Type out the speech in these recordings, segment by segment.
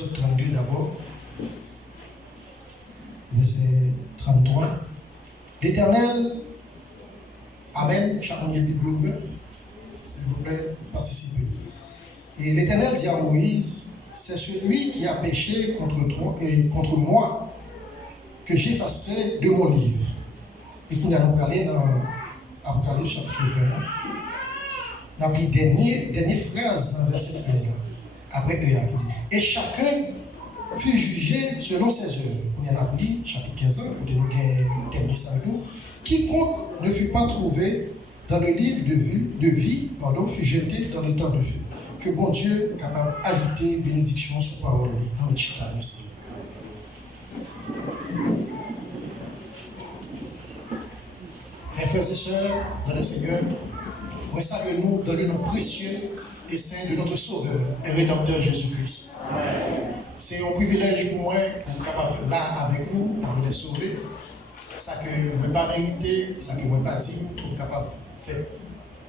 Exode 32 d'abord, verset 33. L'Éternel, Amen, chacun des Bibles ouvertes, s'il vous plaît, participez. Et l'Éternel dit à Moïse, c'est celui qui a péché contre toi et contre moi que j'effacerai de mon livre. Et puis nous allons parler dans Apocalypse chapitre 20. Dans la dernière phrase dans verset 13. Après eux, il dit, et chacun fut jugé selon ses œuvres. On y a appris, chapitre 15, pour nous terminer ça avec nous. Quiconque ne fut pas trouvé dans le livre de vie, fut jeté dans le temps de feu. Que bon Dieu est capable d'ajouter bénédiction sur parole. Dans le chita, merci. Mes frères et sœurs, dans le Seigneur, nous saluons dans le nom précieux et saint de notre Sauveur et Rédempteur Jésus-Christ. C'est un privilège pour moi d'être capable là avec nous, pour les sauver. Ça que je ne vais pas mériter, ça que je ne vais pas dire, pour être capable de faire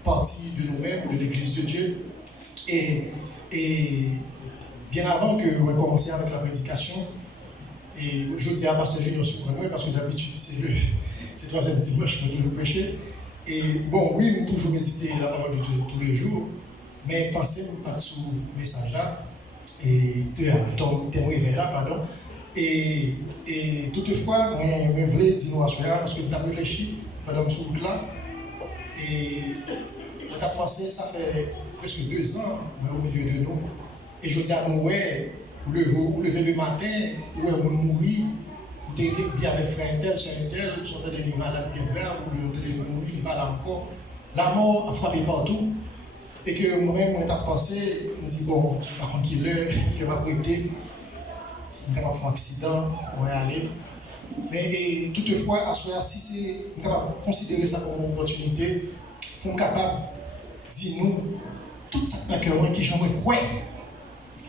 partie de nous-mêmes, de l'Église de Dieu. Et bien avant que je commence avec la prédication, et je dis à Pasteur Junior sur moi, parce que d'habitude c'est le troisième dimanche, je peux toujours prêcher. Et bon, oui, je toujours méditer la parole de Dieu tous les jours, mais pensez pas sous le message là, et ton réveil là, pardon. Et toutefois, je voulais dire nous à ce parce que je n'ai réfléchi pendant ce route là. Et on a pensé, ça fait presque 2 ans, au milieu de nous. Et je dis à nous, ouais, vous levez le matin, ouais, vous mourrez, vous êtes bien avec frère tel, soeur tel, vous sont des malades bien graves, vous êtes mourir, mal encore. La mort a frappé partout. Et que moi-même, on a pensé, on dit, bon, par contre, qu'il l'heure, que m'a prêté, on va faire un accident, on va y aller. Mais toutefois, à ce moment-là, si c'est, on va considérer ça comme une opportunité pour être capable de dire nous, tout ça que moi qui j'aimerais quoi,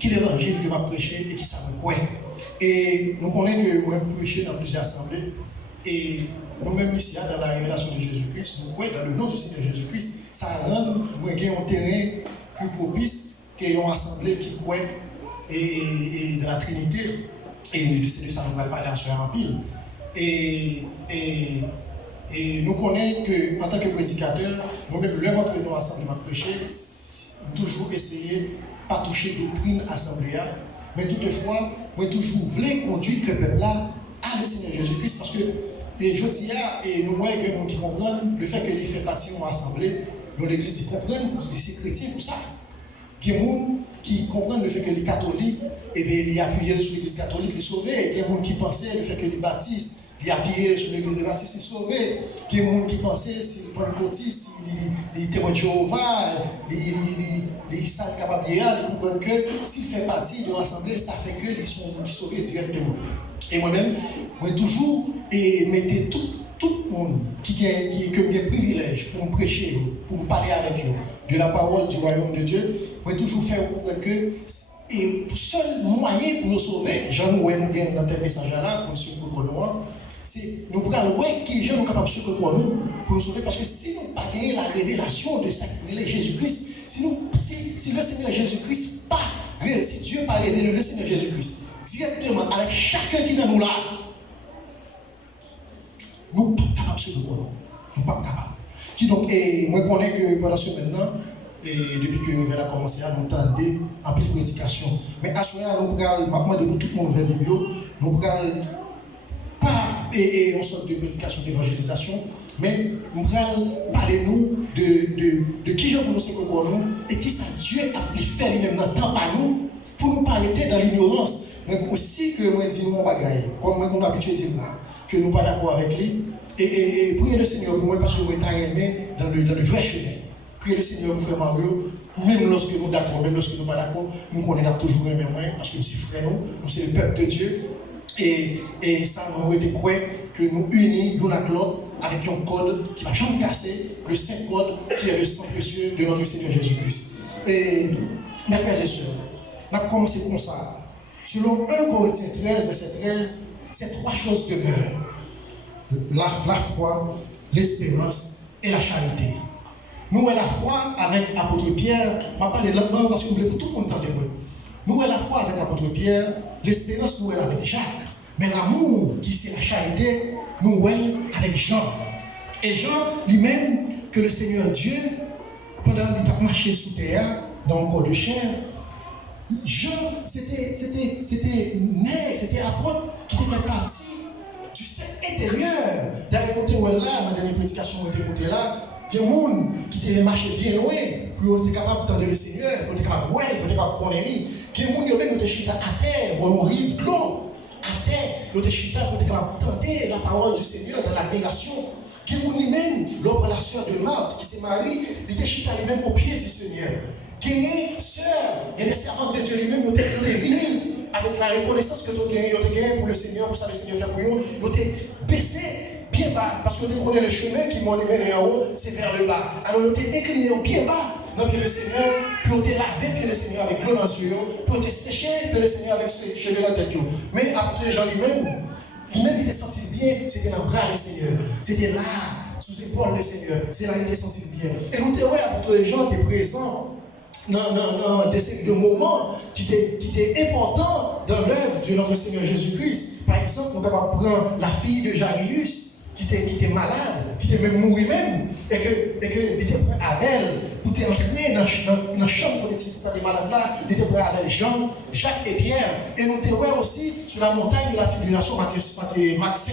qui l'évangile que va prêcher et qui savent quoi. Et nous connaissons que moi-même prêcher dans plusieurs assemblées. Et nous-mêmes ici, dans la révélation de Jésus-Christ, nous croyons dans le nom du Seigneur Jésus-Christ, ça rend nous un terrain plus propice qu'ayant assemblée qui croit et de la Trinité. Et c'est de ça que nous allons parler à Soeur en pile. Et nous connaissons qu'en tant que prédicateur, nous-mêmes, le rentrer dans l'assemblée de prêcher, toujours essayer de ne pas toucher doctrine assemblée. Mais toutefois, moi toujours voulu conduire que le peuple là à le Seigneur Jésus-Christ parce que je dis et nous voyons que les gens qui comprennent le fait qu'il fait partie de l'assemblée, dans l'église, ils comprennent, c'est chrétien pour ça. Il y a des gens qui comprennent le fait que les catholiques, et bien, ils appuient sur l'église catholique, ils sont sauvés. Il y a des gens qui pensaient le fait que les baptistes, ils appuient sur l'église des baptistes, ils sont sauvés. Il y a des gens qui pensaient, s'ils prennent pentecôtistes, les témoins de Jéhovah, les salles capables de ils comprennent que s'ils font partie de l'assemblée, ça fait qu'ils sont sauvés directement. Et moi-même, moi toujours, et mettez tout le monde qui a un privilège pour me prêcher, pour me parler avec eux de la parole du royaume de Dieu, moi toujours faire comprendre que le seul moyen pour nous sauver, j'en ai dans tel message là, pour suivre le nous, c'est nous prenons qui gens sont capables de suivre pour nous sauver, parce que si nous pas gagné la révélation de ça qui est Jésus-Christ, si le Seigneur Jésus-Christ pas, si Dieu pas révélé le Seigneur Jésus-Christ directement à chacun qui est dans nous là, nous ne sommes pas capables de suivre pour nous. Nous ne sommes pas capables. Donc, moi je connais que pendant ce maintenant, et depuis que le a commencé à nous tendre en pile prédication. Mais à ce moment-là, nous allons, maintenant de tout le monde vers le bio, nous allons pas une sorte de prédication d'évangélisation, mais nous allons parler nous de qui j'en connais pour nous et qui ça Dieu a fait lui-même dans le temps par nous pour nous pas arrêter dans l'ignorance. Mais aussi que moi dis nous mon bagaille, comme on a habitué à dire que nous ne sommes pas d'accord avec lui. Et priez le Seigneur pour moi parce que moi je aimé dans le vrai chemin. Priez le Seigneur mon frère Mario, même lorsque nous sommes d'accord, même lorsque nous ne sommes pas d'accord, nous connaissons toujours les mêmes parce que nous sommes frères, nous sommes le peuple de Dieu. Et ça nous a été croire que nous unis l'un avec l'autre avec un code qui ne va jamais casser, le saint code qui est le sang précieux de notre Seigneur Jésus-Christ. Et mes frères et sœurs, on a commencé comme ça. Selon 1 Corinthiens 13, verset 13, ces 3 choses demeurent. La foi, l'espérance et la charité. Nous avons la foi avec l'apôtre Pierre. Je vais parler de l'apôtre parce que vous voulez que tout le monde entende. Nous avons la foi avec l'apôtre l'apôtre Pierre, l'espérance nous est avec Jacques. Mais l'amour, qui c'est la charité, nous est avec Jean. Et Jean lui-même, que le Seigneur Dieu, pendant qu'il a marché sous terre, dans le corps de chair, Jean, c'était apôtre qui fait partie du cercle intérieur. D'ailleurs, quand on est là, dans la dernière prédication, on était là, il y a des gens qui marchaient bien loin, pour être capable d'entendre le Seigneur, pour être capable de voir, pour être capable de connaître. Il y a des gens qui étaient chita à terre, ou on rive de l'eau, à terre, ils étaient chita pour être capable d'entendre la parole du Seigneur dans l'admiration. Il y a des gens lui-même, l'homme la sœur de Marthe, qui s'est mariée, il était chita lui-même au pied du Seigneur. Il y a des sœurs, il y a des servantes de Dieu lui-même, ils étaient venus avec la reconnaissance que tu as gagné pour le Seigneur, pour ça le Seigneur fait pour eux, ils étaient baissés bien bas, parce que tu connais le chemin qui m'ont mené en haut, c'est vers le bas. Alors ils étaient inclinés au pied bas dans le Seigneur, puis ils étaient lavés le Seigneur avec l'eau dans les yeux, puis ils étaient séchés le Seigneur avec ses cheveux dans la tête. Mais après Jean lui-même, il était senti bien, c'était dans le bras du Seigneur, c'était là, sous l'épaule du Seigneur, c'est là qu'il était senti bien. Et nous, après Jean était présent. Non, des séries de moments qui étaient importants dans l'œuvre de notre Seigneur Jésus-Christ. Par exemple, on peut prendre la fille de Jairus qui était malade, qui était même mourie même, et qu'il était prêt avec elle pour entrer dans la chambre pour les malades là, il était prêt avec Jean, Jacques et Pierre. Et nous étions aussi sur la montagne de la figuration, Matthieu 5,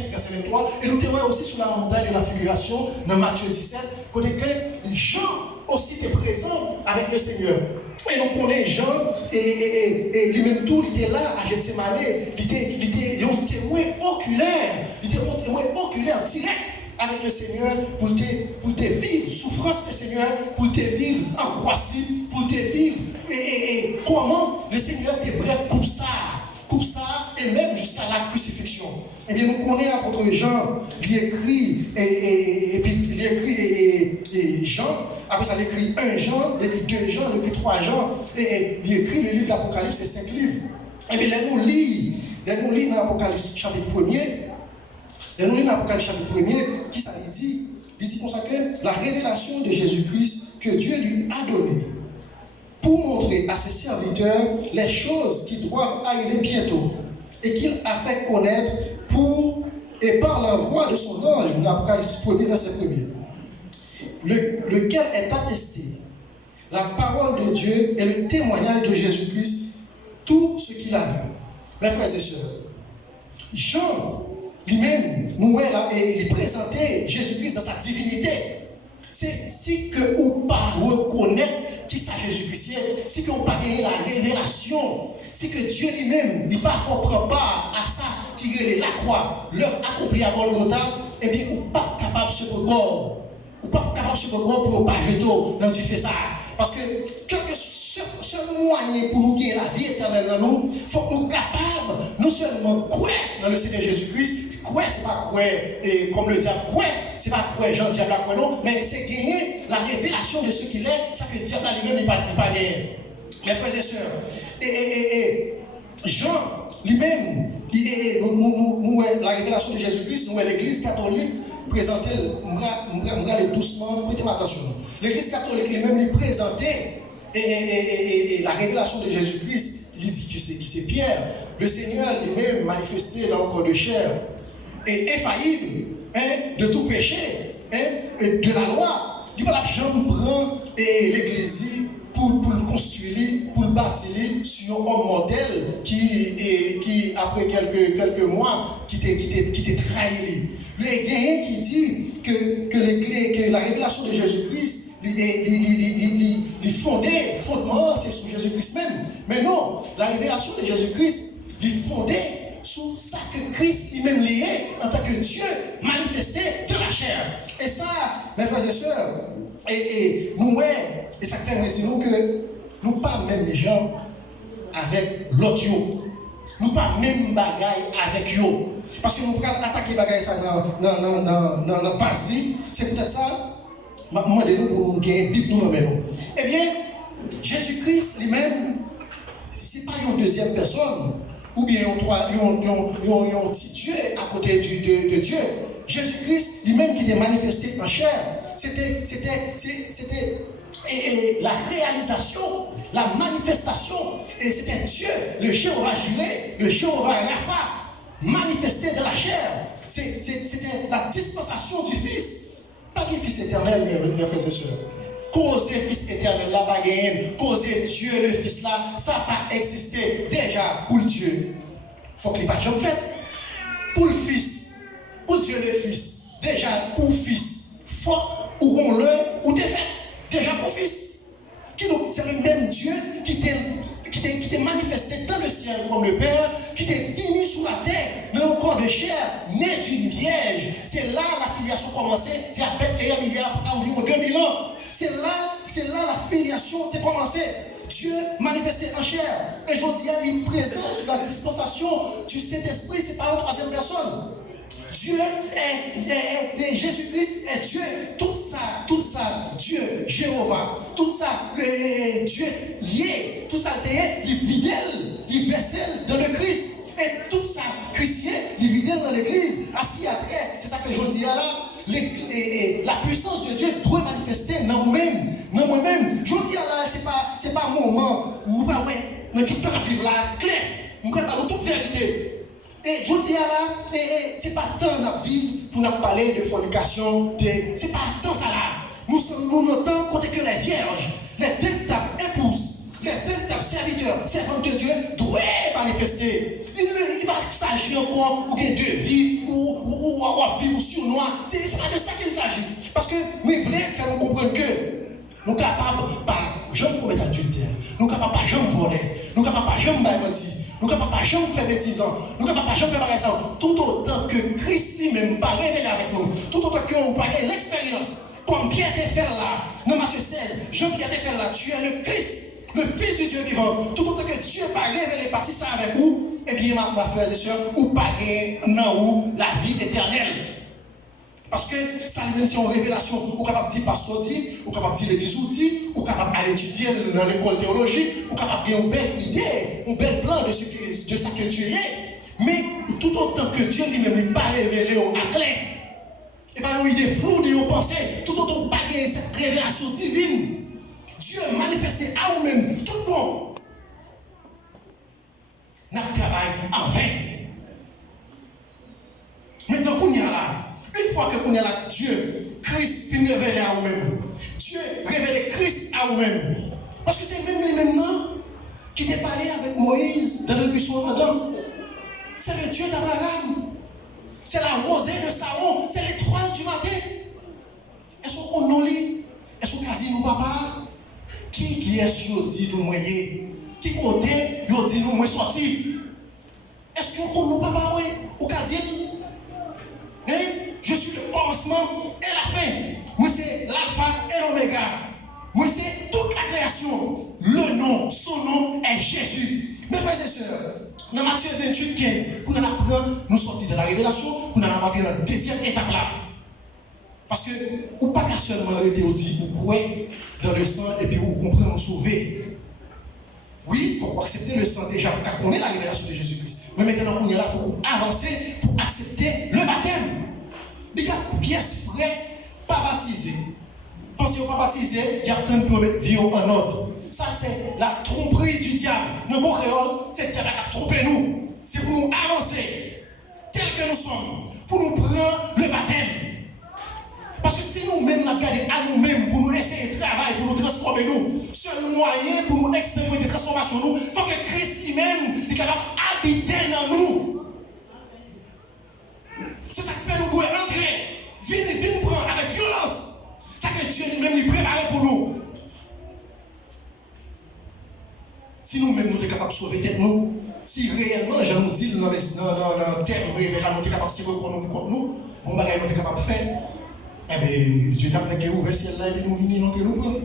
verset 23, et nous étions aussi sur la montagne de la figuration dans Matthieu 17, côté que Jean aussi était présent avec le Seigneur. Et nous connaissons Jean, et lui-même tout, il était là à Gethsémane, il était un témoin oculaire, direct avec le Seigneur pour te vivre souffrance du Seigneur, pour te vivre angoisse, pour te vivre et comment le Seigneur te prêt coupe ça et même jusqu'à la crucifixion. Eh bien, nous connaissons l'apôtre Jean, il écrit et Jean, après ça il écrit 1 Jean, il écrit 2 Jean, il écrit 3 Jean, et il écrit le livre d'Apocalypse, c'est 5 livres. Eh bien, là nous lisons dans l'Apocalypse chapitre 1er, qui ça dit? Il dit comme ça que la révélation de Jésus-Christ que Dieu lui a donnée pour montrer à ses serviteurs les choses qui doivent arriver bientôt et qu'il a fait connaître et par la voix de son ange, dans l'Apocalypse 1er, verset 1er, lequel est attesté la parole de Dieu et le témoignage de Jésus-Christ, tout ce qu'il a vu. Mes frères et sœurs, Jean lui-même, nous il présentait Jésus-Christ dans sa divinité. C'est si que vous ne pas reconnaître qui ça Jésus-Christ est, si que vous ne pas gagner la révélation, si que Dieu lui-même n'est pas fort prend part à ça qui est la croix, l'œuvre accomplie à Golgotha, eh bien, vous n'êtes pas capable de se recorder. Vous n'êtes pas capable de se recorder pour ne pas jeter dans du fait ça. Parce que seul moyen pour nous gagner la vie éternelle dans nous, il faut que nous soyons capables, non seulement croire dans le Seigneur Jésus-Christ, croire, ce n'est pas croire, comme le diable croire, ce n'est pas croire Jean diable croire non, mais c'est gagner la révélation de ce qu'il est, ça que le diable lui-même n'est pas gagné. Mes frères et sœurs, et Jean lui-même, la révélation de Jésus-Christ, nous, l'Église catholique, présentée, regarde doucement, prêtez attention. L'Église catholique lui-même lui présentait et la révélation de Jésus-Christ, il dit que c'est Pierre, le Seigneur lui-même manifesté dans le corps de chair, et infaillible de tout péché, de la loi. Il va la chambre prend l'Église pour le construire, pour le bâtir sur un homme modèle qui après quelques mois, qui t'est trahi. Le gain qui dit que la révélation de Jésus-Christ, les fondements, c'est sur Jésus-Christ même. Mais non, la révélation de Jésus-Christ, les fondait sur ça que Christ lui-même lié en tant que Dieu manifesté de la chair. Et ça, mes frères et sœurs, et nous, et ça fait maintenant que nous pas même les gens avec l'autre. Nous pas même bagaille avec eux. Parce que nous pouvons attaquer bagaille ça dans la base. C'est peut-être ça. Moi, de nous, pour nous gagner Bible, nous nous. Eh bien, Jésus-Christ lui-même, ce n'est pas une deuxième personne, ou bien un petit Dieu à côté de Dieu. Jésus-Christ lui-même qui était manifesté en chair, c'était et la réalisation, la manifestation, et c'était Dieu, le Jéhovah Jireh, le Jéhovah Rapha, manifesté de la chair. C'était la dispensation du Fils. Pas du Fils éternel, mes frères et sœurs. Causer Fils éternel, là, pas gagner. Causer Dieu le Fils là, ça n'a pas existé déjà pour Dieu. Il faut qu'il n'y ait pas de fait. Pour le Fils, pour Dieu le Fils, déjà pour Fils, faut ou on le, ou t'es fait. Déjà pour Fils. C'est le même Dieu qui t'est manifesté dans le ciel comme le Père, qui t'est venu sur la terre, dans un corps de chair, né d'une vierge. C'est là la filiation commençait, c'est à Bethléem il y a environ 2000 ans. C'est là la filiation a commencé. Dieu manifesté en chair. Et je dis, il est présent sur la dispensation du Saint-Esprit, c'est pas une troisième personne. Dieu est Jésus-Christ est Dieu. Tout ça, Dieu, Jéhovah, tout ça, Dieu lié, tout ça, il est fidèle, il est vaisselle dans le Christ. Et tout ça, chrétien, il est fidèle dans l'église. À ce qui a trait, c'est ça que je dis là. La puissance de Dieu doit manifester dans nous-mêmes. Dans moi-même. Je dis là, c'est pas un moment où nous qui vivre là, clair. Nous avons toute vérité. Et je dis là, c'est pas temps de vivre pour nous parler de fornication, c'est pas temps ça là. Nous sommes temps côté que les vierges, les véritables épouses, les véritables serviteurs, servantes de Dieu doivent manifester. Il ne va pas s'agir encore pour une de vie ou vivre sur nous. C'est pas de ça qu'il s'agit. Parce que nous voulons faire nous comprendre que nous sommes capables pas jamais commettre adultère, nous sommes capables pas jamais voler, nous sommes capables pas jamais mentir. Nous ne pouvons pas jamais faire bêtises. Nous ne pouvons pas jamais faire ça. Tout autant que Christ lui-même pas révélé avec nous. Tout autant que nous pas l'expérience. Comme Pierre t'a fait là. Dans Matthieu 16, Jean-Pierre t'a fait là. Tu es le Christ, le Fils du Dieu vivant. Tout autant que Dieu pas révélé partie ça avec vous. Eh bien, ma frère et soeur, ou pas gagner dans la vie éternelle. Parce que ça c'est une révélation. Ou capable de dire pasteur dit, ou capable de dire l'église dit, ou capable d'aller étudier dans l'école théologique, ou capable de dire une belle idée, un bel plan de ça que Dieu est. Mais tout autant que Dieu lui-même n'est pas révélé à clair, et bien une idée floue de nos pensées, tout autant pas cette révélation divine. Dieu manifesté à nous-mêmes, tout bon. Notre travail en vain. Maintenant qu'on y a là. Une fois que qu'on est là, Dieu, Christ finit révélé à nous-mêmes. Dieu révèle Christ à nous-mêmes. Parce que c'est même lui maintenant qui t'a parlé avec Moïse dans le buisson ardent. C'est le Dieu d'Abraham. C'est la rosée de Saron. C'est l'étoile du matin. Est-ce qu'on nous lit? Est-ce qu'on a dit nous, papa? Qui est-ce qu'on dit nous moyens? Qui côté nous dit nous moyens sortis? Est-ce qu'on nous, papa, oui? Ou qu'a dit? Je suis le commencement et la fin. Moi, c'est l'alpha et l'oméga. Moi, c'est toute la création. Le nom, son nom est Jésus. Mes frères et sœurs, dans Matthieu 28, 15, nous allons nous sortir de la révélation, nous allons partir dans la deuxième étape là. Parce que, ou pas qu'à seulement arrêter au dit, vous croyez dans le sang et puis vous comprenez, vous sauver. Oui, il faut accepter le sang déjà pour qu'on ait la révélation de Jésus-Christ. Mais maintenant qu'on est là, il faut avancer pour accepter le baptême. Les gars, pièce frais, pas baptisé. Pensez pas baptisé, il y a plein de mettre vie en ordre. Ça, c'est la tromperie du diable. Dans mon créole, c'est le diable qui a trompé nous. C'est pour nous avancer, tel que nous sommes, pour nous prendre le baptême. Parce que si nous-mêmes, nous regardons à nous-mêmes pour nous essayer de travailler, pour nous transformer nous, seul moyen pour nous expérimenter des transformations, il faut que Christ lui-même est capable d'habiter dans nous. C'est ça qui fait nous pouvoir entrer. Viens nous prendre avec violence. C'est ça que Dieu lui-même lui prépare pour nous. Si nous-mêmes nous sommes capables de sauver tête nous, si réellement, je nous dis dans le terme révélé, nous sommes capables de se reconnaître contre nous, on va nous sommes capables de faire. Eh bien, Dieu t'a dit ouvert ciel là et nous venons entrer nous prendre.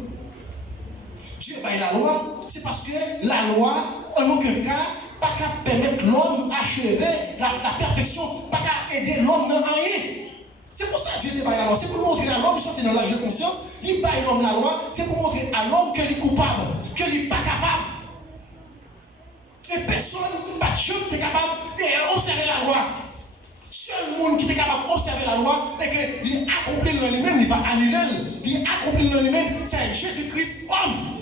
Dieu baille la loi, c'est parce que la loi, en aucun cas, pas qu'à permettre l'homme achever la perfection, pas qu'à aider l'homme dans rien. C'est pour ça que Dieu te baille la loi. C'est pour montrer à l'homme, sorti dans l'âge de conscience, il baille l'homme la loi, c'est pour montrer à l'homme qu'il est coupable, qu'il n'est pas capable. Et personne, pas de jeune, n'est capable d'observer la loi. seul monde qui était capable d'observer la loi et qu'il accomplit dans lui-même, il n'est pas annulé, il accomplit dans lui-même, c'est Jésus-Christ, homme.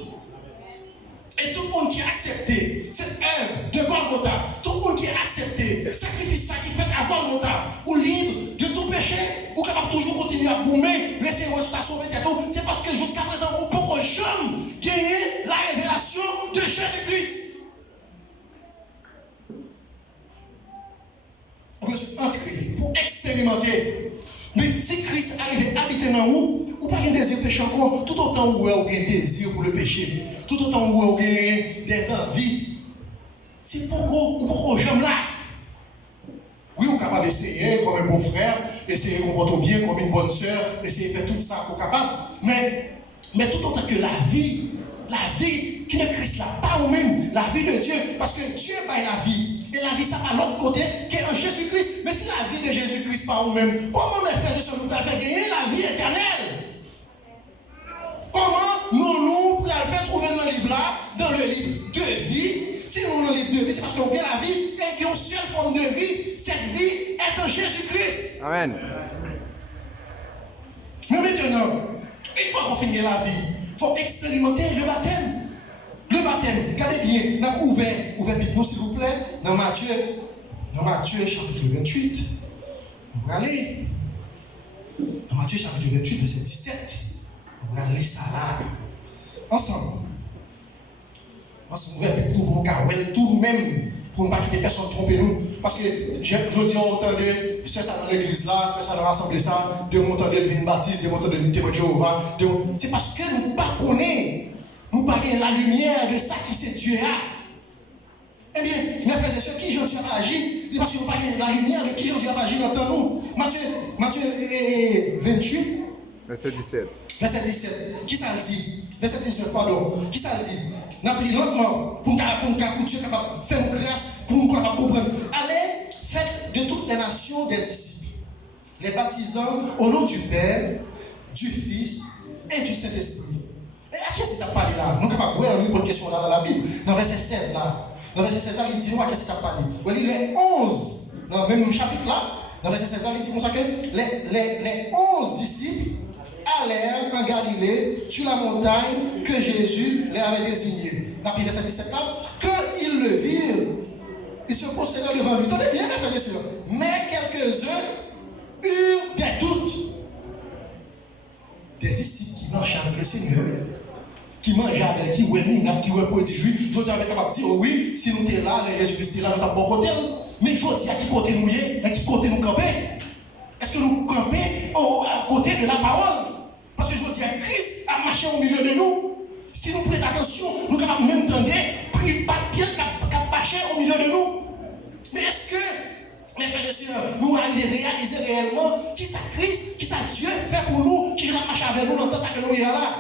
Et tout le monde qui a accepté cette œuvre de Golgotha, tout le monde qui a accepté le sacrifice ça qui fait à Golgotha, ou libre de tout péché, ou capable toujours continuer à boumer, laisser à sauver tête, c'est parce que jusqu'à présent, on peut jamais gagner la révélation de Jésus-Christ. On peut entrer pour expérimenter. Mais si Christ arrive à habiter dans vous, vous n'avez pas un désir de péché encore, tout autant où vous avez un désir pour le péché, tout autant où vous avez des envies. C'est pourquoi vous n'êtes jamais là. Oui, vous êtes capable d'essayer comme un bon frère, essayer de comporter bien comme une bonne soeur, essayer de faire tout ça pour capable. Mais tout autant que la vie qui n'est Christ là, pas vous-même, la vie de Dieu, parce que Dieu est la vie. Et la vie, ça va à l'autre côté, qui est en Jésus-Christ. Mais si la vie de Jésus-Christ pas vous-même, comment mes frères et sœurs nous pouvons faire gagner la vie éternelle? Comment nous pouvons faire trouver dans le livre-là, dans le livre de vie? Si nous avons le livre de vie, c'est parce qu'on a la vie et qu'il y a une seule forme de vie. Cette vie est en Jésus-Christ. Amen. Mais maintenant, une fois qu'on finit la vie, il faut expérimenter le baptême. Le baptême, regardez bien, on a ouvert Bible, s'il vous plaît, dans Matthieu chapitre 28. On va aller dans Matthieu chapitre 28, verset 17. On va aller ça là. Ensemble. Ouvert Bible, nous allons tout nous-mêmes pour ne pas quitter personne tromper nous. Parce que je dis autant de faire ça dans l'église là, faire ça dans l'assemblée ça, de monter de venir baptiste, de monter de venir témoin de Jéhovah. C'est parce que nous ne connaissons pas. Nous parlons la lumière de ça qui c'est Dieu a. Eh bien, mes frères et sœurs, qui Dieu a agi? Parce que nous parlons la lumière de qui Dieu a agi dans nous. Matthieu 28. Verset 17. Verset 17. Qui ça dit? Verset 19, pardon. Qui ça dit? N'a pris lentement pour que Dieu capable faire une grâce, pour nous capable comprendre. Allez, faites de toutes les nations des disciples, les baptisant au nom du Père, du Fils et du Saint-Esprit. Et à qui est-ce que tu as parlé là? Nous sommes capables de voir une bonne question là dans la Bible. Dans verset 16 là. Dans verset 16 là, il dit moi qu'est-ce que tu as parlé? Vous voyez les 11, dans le même chapitre là, dans verset 16 là, il dit comme ça que les 11 disciples allèrent en Galilée sur la montagne que Jésus les avait désignée. Dans le verset 17 là, quand ils le virent, ils se postèrent devant lui. Tenez bien, mes frères et sœurs. Mais quelques-uns eurent des doutes. Des disciples qui marchaient avec le Seigneur, qui mangeaient avec, qui ouaient qui ouaient pour être juifs. Je dis avec capable de dire oui, si nous sommes là, les Jésus-Christ là, nous sommes bon côté. Mais je dis à qui côté nous est, à qui côté nous camper? Est-ce que nous campons à côté de la parole? Parce que je dis à Christ a marché au milieu de nous. Si nous prêtons attention, nous sommes capables même entendre, pris pas de pied qui a marché au milieu de nous. Mais est-ce que, mes frères et sœurs, nous arrivons à réaliser réellement qui ça Christ, qui ça Dieu fait pour nous, qui va marcher avec nous dans le temps que nous sommes là?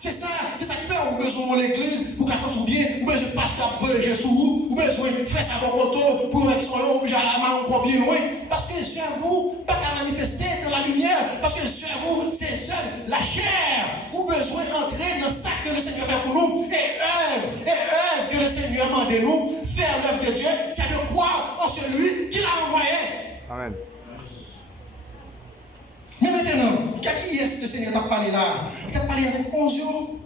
C'est ça qui fait, on a besoin de l'église pour qu'elle s'entende bien, on a besoin de pasteur pour veiller sur vous, on a besoin de faire ça pour qu'ils soient obligés à la main encore bien loin. Parce que sur vous, pas qu'à manifester de la lumière, parce que sur vous, c'est seul la chair. Vous avez besoin d'entrer dans ça que le Seigneur fait pour nous, et œuvre que le Seigneur mande de nous, faire l'œuvre de Dieu, c'est de croire en celui qui l'a envoyé. Amen. Mais maintenant, qui est-ce que le Seigneur t'a parlé là? Il t'a parlé avec 11 jours.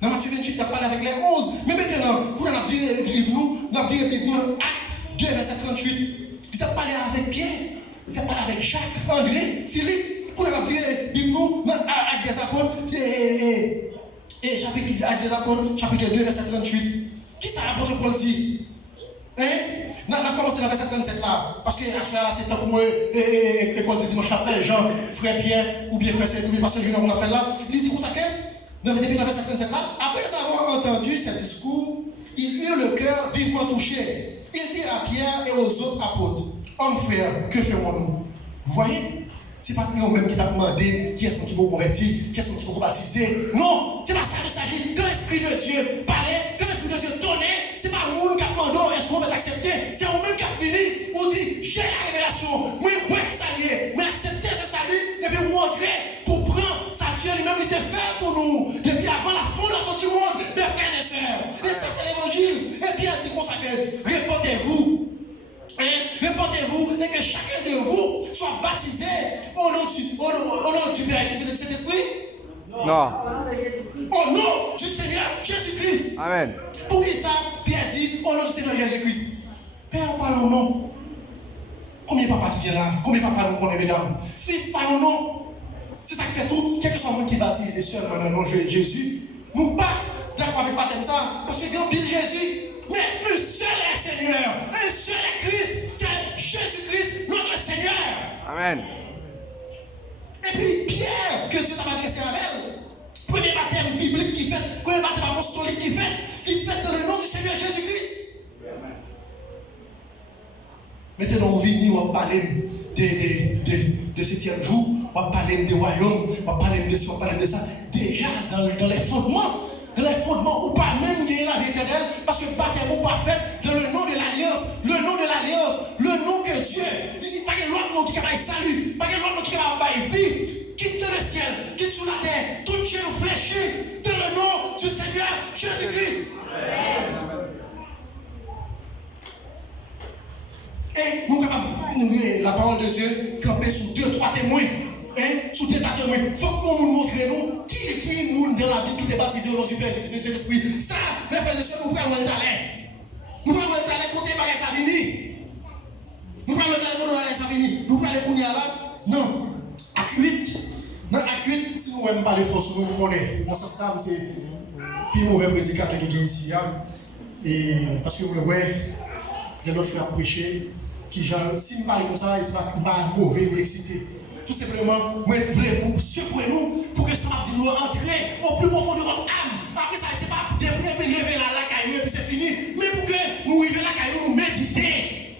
Dans Matthieu 28, il t'a parlé avec les 11. Mais maintenant, pour notre livre, nous, notre vie est dans Acte 2, verset 38. Il t'a parlé avec Pierre, il t'a parlé avec Jacques, André, Philippe. Pour notre vie, nous, dans Acte des Apôtres, et chapitre Acte des Apôtres, chapitre 2, verset 38. Qui ça l'apôtre Paul dit? Hein? On a commencé dans le verset 37 là, parce que là c'est temps pour moi, école de dimanche après, Jean, frère Pierre, ou bien frère Saint, ou bien pasteur Junior, on a fait là. Il dit comme ça que, depuis le verset 37 là, après avoir entendu ce discours, il eut le cœur vivement touché. Il dit à Pierre et aux autres apôtres, hommes frères, que ferons-nous? Vous voyez? Ce n'est pas nous-mêmes qui t'a demandé qui est-ce qui peut convertir, qui est-ce qui peut baptiser. Non, ce n'est pas ça qu'il s'agit. Que l'Esprit de Dieu parlait, que l'Esprit de Dieu donnait, ce n'est pas nous qui demandons est-ce qu'on va l'accepter. C'est nous-mêmes qui avons fini. On dit j'ai la révélation, moi je vois qui ça lié, mais accepter ce salut et puis montrer pour prendre ça Dieu lui-même il était fait pour nous depuis avant la fondation du monde, mes frères et sœurs. Et ça c'est l'évangile. Et puis il dit qu'on s'appelle répondez-vous. voulez que chacun de vous soit baptisé au nom du Père et du Fils et du Saint-Esprit? Non. Au nom du Seigneur Jésus-Christ. Amen. Pour qui ça, Pierre dit au nom du Seigneur Jésus-Christ? Père, par un nom. Combien de papas qui est là? Combien de papas nous connaissent, mesdames? Fils, par un nom. C'est ça qui fait tout. Quel que soit le monde qui baptise seulement dans le nom de Jésus, nous pas d'accord avec baptême ça. Parce que Dieu pile Jésus. Mais un seul est Seigneur. Un seul est Christ. C'est Jésus-Christ, notre Seigneur. Amen. Et puis Pierre, que Dieu t'a adressé avec elle. Premier baptême biblique qui fait, premier baptême apostolique qui fait dans le nom du Seigneur Jésus-Christ. Maintenant, on vient, on va parler de 7e jour, on va parler des royaumes, on va parler de ça, on va parler de ça. Déjà, dans les fondements, ou pas même gagner la vie éternelle, parce que baptême ou pas fait dans le nom de l'alliance, le nom que Dieu, il dit pas que l'autre nom qui a salut, pas que l'autre nom qui a vie, quitte le ciel, quitte sous la terre, tout Dieu nous fléchit dans le nom du Seigneur Jésus-Christ. Et nous sommes capables, la parole de Dieu, camper sous 2-3 témoins. Sous 2-3 témoins. Il faut qu'on nous montre nous qui nous dans la Bible qui est baptisé au nom du Père et du Fils et de l'Esprit. Ça, mes frères et sœurs, nous prenons le talent. Nous prenons le talent côté Bagay Savini. Nous prenons le talent côté Bagay Savini. Nous prenons le Kounia là. Non. Acte 8. Dans Acte 8, si nous n'aimons pas les forces, nous connaissons. Dans ce sens, c'est le plus mauvais prédicateur qui est ici. Et parce que vous voyez, il y a d'autres frères prêcher. Qui genre, si nous parlons comme ça, il ne sera pas mauvais ou excité. Tout simplement, moi, je voulais vous secouer nous pour que ça nous entre au plus profond de votre âme. Après ça, c'est pas pour lever la caille et puis c'est fini. Mais pour que nous arrivions la caille, nous méditer.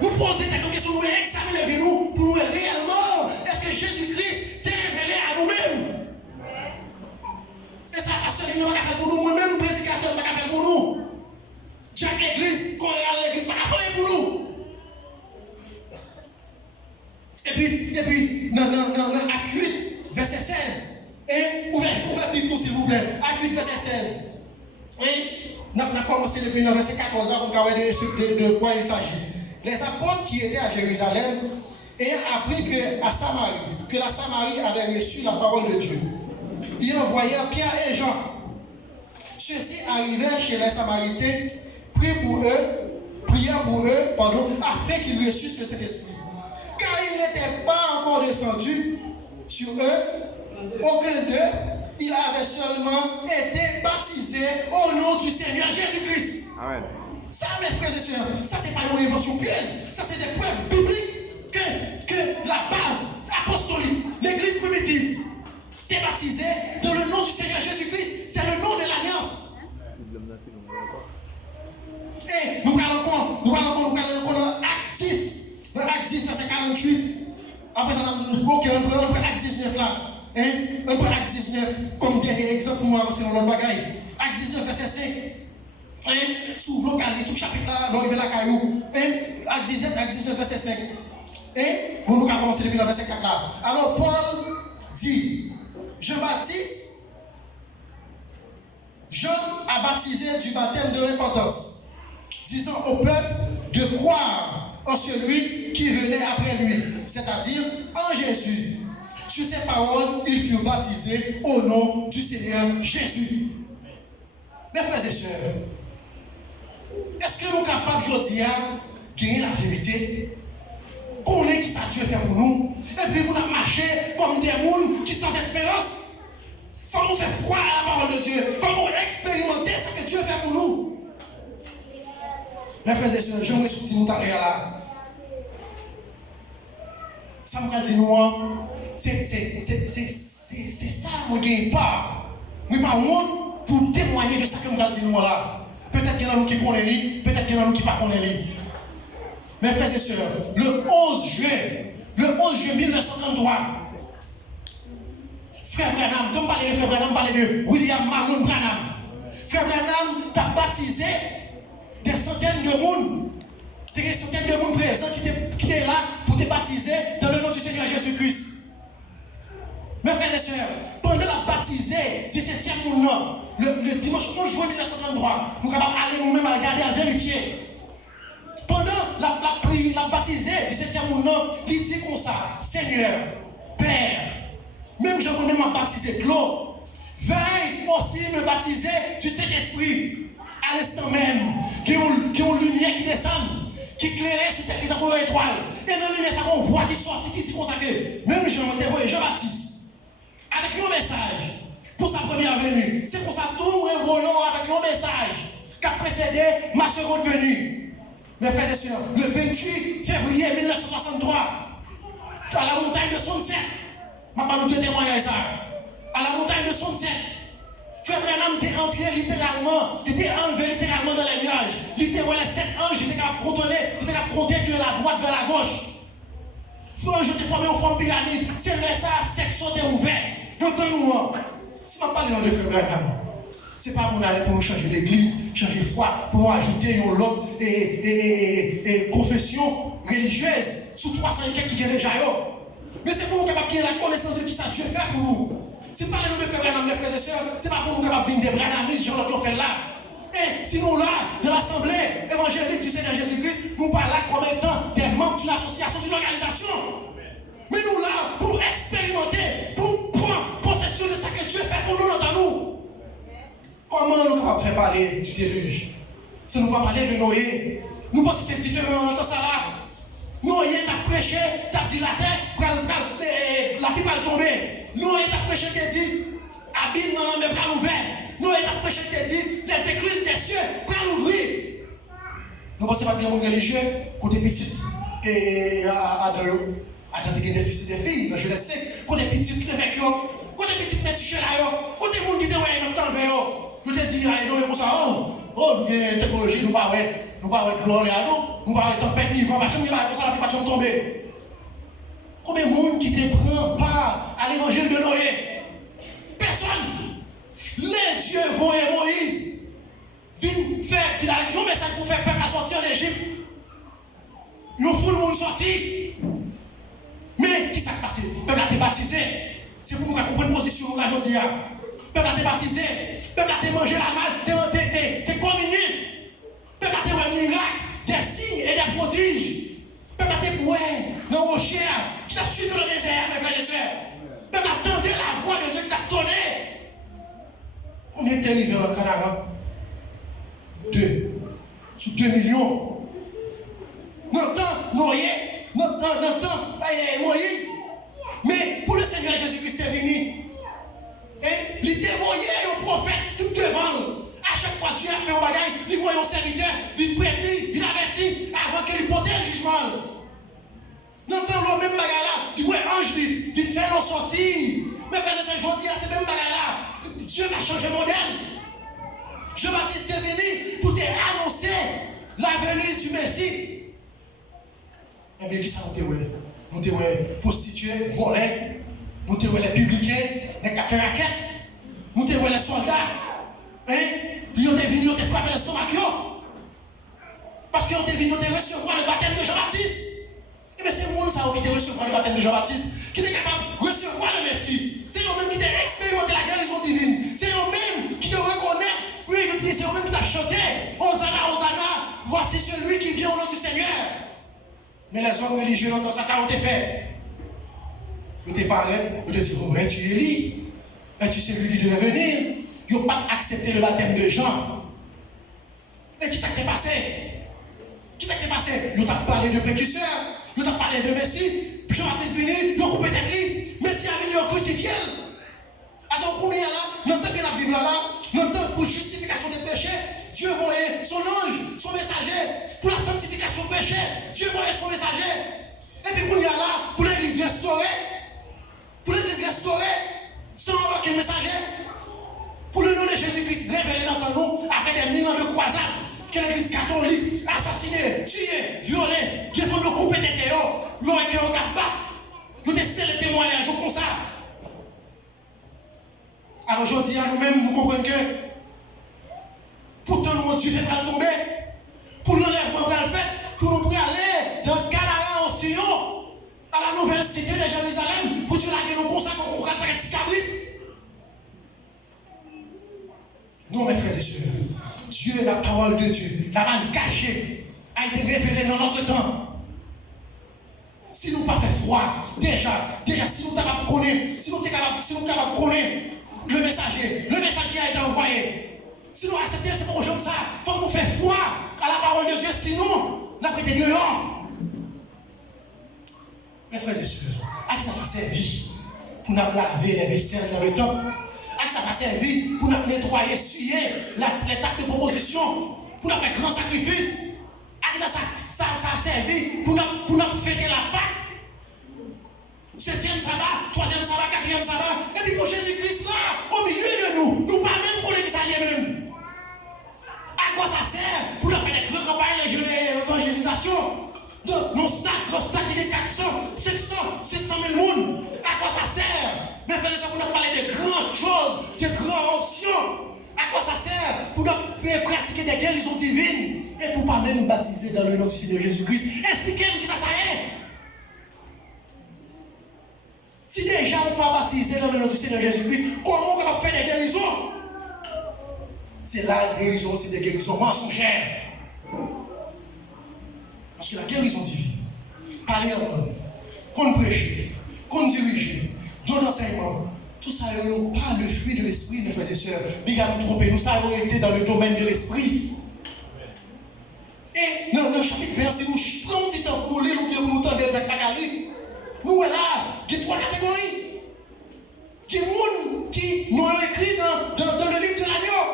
Nous poser des questions, nous examiner nous pour nous réellement, est-ce que Jésus-Christ t'est révélé à nous-mêmes? Et ça, parce que nous n'avons pas fait pour nous, moi-même, prédicateur, nous n'avons pas fait pour nous. Chaque église, quand il y a l'église, nous n'avons pas fait pour nous. Et puis, dans Acte 8, verset 16, ouvrez la Bible s'il vous plaît. Acte 8, verset 16. Et nous avons commencé depuis le verset 14 pour voir de quoi il s'agit. Les apôtres qui étaient à Jérusalem ayant appris que la Samarie avait reçu la parole de Dieu, ils envoyèrent Pierre et Jean. Ceux-ci arrivèrent chez les Samaritains, prièrent pour eux, afin qu'ils reçussent le Saint-Esprit. Car il n'était pas encore descendu sur eux, aucun d'eux, il avait seulement été baptisé au nom du Seigneur Jésus-Christ. Amen. Ça, mes frères et sœurs, ça c'est pas une invention pièce, ça c'est des preuves bibliques que la base apostolique, l'église primitive, t'est baptisée dans le nom du Seigneur Jésus-Christ. C'est le nom de l'alliance. Et nous parlons dans Acte 10. Dans Acte 10, verset 48. Après ça, on prend Acte 19 là. On prend Acte 19 comme dernier exemple pour nous avancer dans notre bagaille. Acte 19, verset 5. Sous l'occasion, tout chapitre là, on arrive la caillou. Acte 19, verset 5. Pour nous commencer depuis le verset 4 là. Alors Paul dit, Jean a baptisé du baptême de repentance, disant au peuple de croire en celui qui venait après lui, c'est-à-dire en Jésus. Sur ces paroles, ils furent baptisés au nom du Seigneur Jésus. Mes frères et sœurs, est-ce que nous sommes capables aujourd'hui de gagner la vérité? Connaître qui ça Dieu fait pour nous? Et puis nous avons marché comme des gens qui sont sans espérance. Il faut nous faire froid à la parole de Dieu. Il faut nous expérimenter ce que Dieu fait pour nous. Mes frères et sœurs, j'aimerais sortir nous parler là. Ça me dit nous, c'est ça que je n'ai pas. Je n'ai pas honte pour témoigner de ça que je dit nous là. Peut-être qu'il y en a nous qui connaissent, peut-être qu'il y en a nous qui ne connaissent pas. Mes frères et sœurs, le 11 juin 1933, Frère Branham, comme parler de Frère Branham, parler de William Marion Branham. Frère Branham t'a baptisé des centaines de monde, des centaines de monde présents qui étaient là pour te baptiser dans le nom du Seigneur Jésus-Christ. Mes frères et sœurs, pendant la baptisée 17e mois, le dimanche 11 juin 1933, nous sommes capables d'aller nous-mêmes à regarder, à vérifier. Pendant la prié, la baptisé, 17e nom, il dit comme ça, Seigneur, Père, même je connais m'a baptisé de l'eau, veuille aussi me baptiser du Saint-Esprit, à l'instant même, qui ont une lumière qui descend, qui éclairait sur terre, qui est comme une étoile, et dans la lumière, ça qu'on voit qui sortit, qui dit comme ça que, même Jean-Baptiste, avec un message, pour sa première venue, c'est pour ça que tout nous voyons avec un message, qui a précédé ma seconde venue. Mes frères et sœurs, le 28 février 1963, à la montagne de Sunset, je vais vous témoigner ça. À la montagne de Sunset, Frère Branham était entré littéralement, il était enlevé littéralement dans les nuages. Littéralement, les 7 anges, il était capable de contrôler, il était capable de compter de la droite vers la gauche. Frère, je t'ai formé en forme pyramide, c'est là ça, 7 sont ouverts. Entends-nous, si je parle dans le Frère Branham, ce n'est pas pour nous changer l'église, changer la foi, pour nous ajouter une autre confession religieuse sous 300 et quelques qui gagnent déjà. Mais c'est pour nous capables de la connaissance de qui ça Dieu fait pour nous. Si nous parlons de Frère Branham, mes frères et sœurs, ce n'est pas pour nous capables de venir des Branhamistes, genre l'autre fait là. Et si nous là, de l'Assemblée évangélique du Seigneur Jésus-Christ, nous parlons là comme étant des membres d'une association, d'une organisation. Mais nous là, pour expérimenter, pour prendre possession de ce que Dieu fait pour nous dans nous. Comment nous sommes capables de faire parler du déluge? Si nous ne pas parler de Noé. Nous pensons que c'est différent, on entend ça là. Noé t'a prêché, t'a dit la terre, la pipe va tomber. Noé t'a prêché, t'a dit, abîme non, mais pas l'ouvert. Noé t'a prêché, t'a dit, les écluses des cieux, pas l'ouvrir. Nous pensons pas que les gens religieux, côté petit, et à des fils et des filles, je le sais, côté petit, les mecs, côté petit, les petits là, côté les gens qui étaient dans le temps, je te dis, non, comme ça, nous avons une technologie, nous ne pouvons pas de l'eau, nous ne pouvons pas de tempête, nous ne pouvons pas de ça, tomber. Combien de monde qui te prend part à l'évangile de Noé? Personne. Les dieux vont et Moïse viennent faire, il a dit, mais ça pour faire peuple à sortir en Égypte. Ils ont fou le monde sorti. Mais qui s'est passé? Le peuple a été baptisé. C'est pour nous comprendre une position aujourd'hui. Le peuple a été baptisé. Le peuple a été mangé la malle, t'es communié. Le peuple a été un miracle, des signes et des prodiges. Le peuple a été boué dans le rocher qui t'a suivi dans le désert, mes frères et sœurs. Le peuple attendait la voix de Dieu qui t'a donné. Combien t'es arrivé au Canada? 2. Sur 2 millions. N'entend Noé, n'entend Moïse. Mais pour le Seigneur Jésus-Christ est venu. Et il était envoyé au prophète tout devant. À chaque fois Dieu a fait un bagage, il voyait un serviteur, il prévenir, il avertit avant qu'il porte un jugement. N'entend le même bagage là, il voit un ange, il fait l'en sortir. Mais frères et sœurs, je dis à ce même bagage là, Dieu m'a changé mon modèle. Jean-Baptiste est venu pour te annoncer la venue du Messie. Et bien, qui ça nous te nous te prostitués, volés, nous te les publicains, les cafés raquettes, nous te les soldats. Hein? Ils ont venus, ils ont frappé l'estomac. Parce qu'ils ont venus, ils ont recevoir le baptême de Jean-Baptiste. Et bien, c'est le monde qui a recevoir le baptême de Jean-Baptiste, qui est capable de recevoir le Messie. C'est eux-mêmes qui ont expérimenté la guérison divine. C'est eux-mêmes qui te reconnaissent. Oui, c'est eux-mêmes qui t'ont chanté. Hosanna, Hosanna, voici celui qui vient au nom du Seigneur. Mais les hommes religieux, dans ça, ça ont été fait. Ils te parlaient, ils te disent, oh, tu es Élie, tu sais lui qui devait venir. Ils n'ont pas accepté le baptême de Jean. Mais qui s'est passé? Qui s'est passé? Ils ont parlé de précurseur, ils ont parlé de Messie, Jean-Baptiste venu, ils ont coupé tête lui, Messie a venu en crucifié. Attends, pour nous là, longtemps qu'il a vécu là, longtemps pour justification des péchés, Dieu voyait son ange, son messager, pour la sanctification du péché, Dieu voyait son messager. Et puis pour nous là, pour l'église restaurée, sans aucun messager, pour le nom de Jésus-Christ révélé dans nous, après des 1000 ans de croisade, que l'église catholique, assassinée, tuée, violée, qui font le couper des théos, l'ont été au 4 bacs, nous sommes les témoignages comme ça. Alors aujourd'hui, à nous-mêmes, nous comprenons que pourtant nous Dieu fait pas tomber, pour l'enlèvement de le fait, pour nous aller dans Canara au Sion, à la nouvelle cité de Jérusalem, pour Dieu la nous consacre qu'on rentre un petit cabri. Non, mes frères et sœurs, Dieu, la parole de Dieu, la manne cachée, a été révélé dans notre temps. Si nous pas fait froid, déjà, si nous capables de connaître, si nous capables de connaître le messager a été envoyé. Si nous acceptons ce projet comme ça, il faut que nous fassions froid à la parole de Dieu, sinon, nous avons été dehors. Mes frères et sœurs, à qui ça servi pour nous laver les vaisselles dans le temple? À qui ça servi pour nous nettoyer, essuyer les tables de proposition, pour nous faire grand sacrifice? À qui ça servi pour nous fêter la Pâque? 7e sabbat, 3e sabbat, 4e sabbat, et puis pour Jésus-Christ là, au milieu de nous, nous pas même pour l'église même. À quoi ça sert? Pour nous faire des grandes campagnes d'évangélisation? Nos stades, il y a 400, 500, 600 000 personnes. À quoi ça sert? Mais faisons ça pour nous parler de grandes choses, de grandes options. À quoi ça sert? Pour nous pratiquer des guérisons divines et pour pas même nous baptiser dans le nom du Seigneur Jésus-Christ. Expliquez-moi qui ça est. Si déjà on ne peut pas baptiser dans le nom du Seigneur Jésus-Christ, comment on peut faire des guérisons? C'est la guérison, c'est des guérisons mensongères. Parce que la guérison divine, parler en monde, qu'on prêche, qu'on dirige, donne enseignement, tout ça n'est pas le fruit de l'esprit, mes frères et sœurs. Mais il a nous trompé, nous avons été dans le domaine de l'esprit. Et dans le chapitre 20, si nous prenons un petit temps pour lire ou bien pour nous tendre des actes, nous là, il y a 3 catégories. Il y a des gens qui nous ont écrit dans le livre de l'agneau.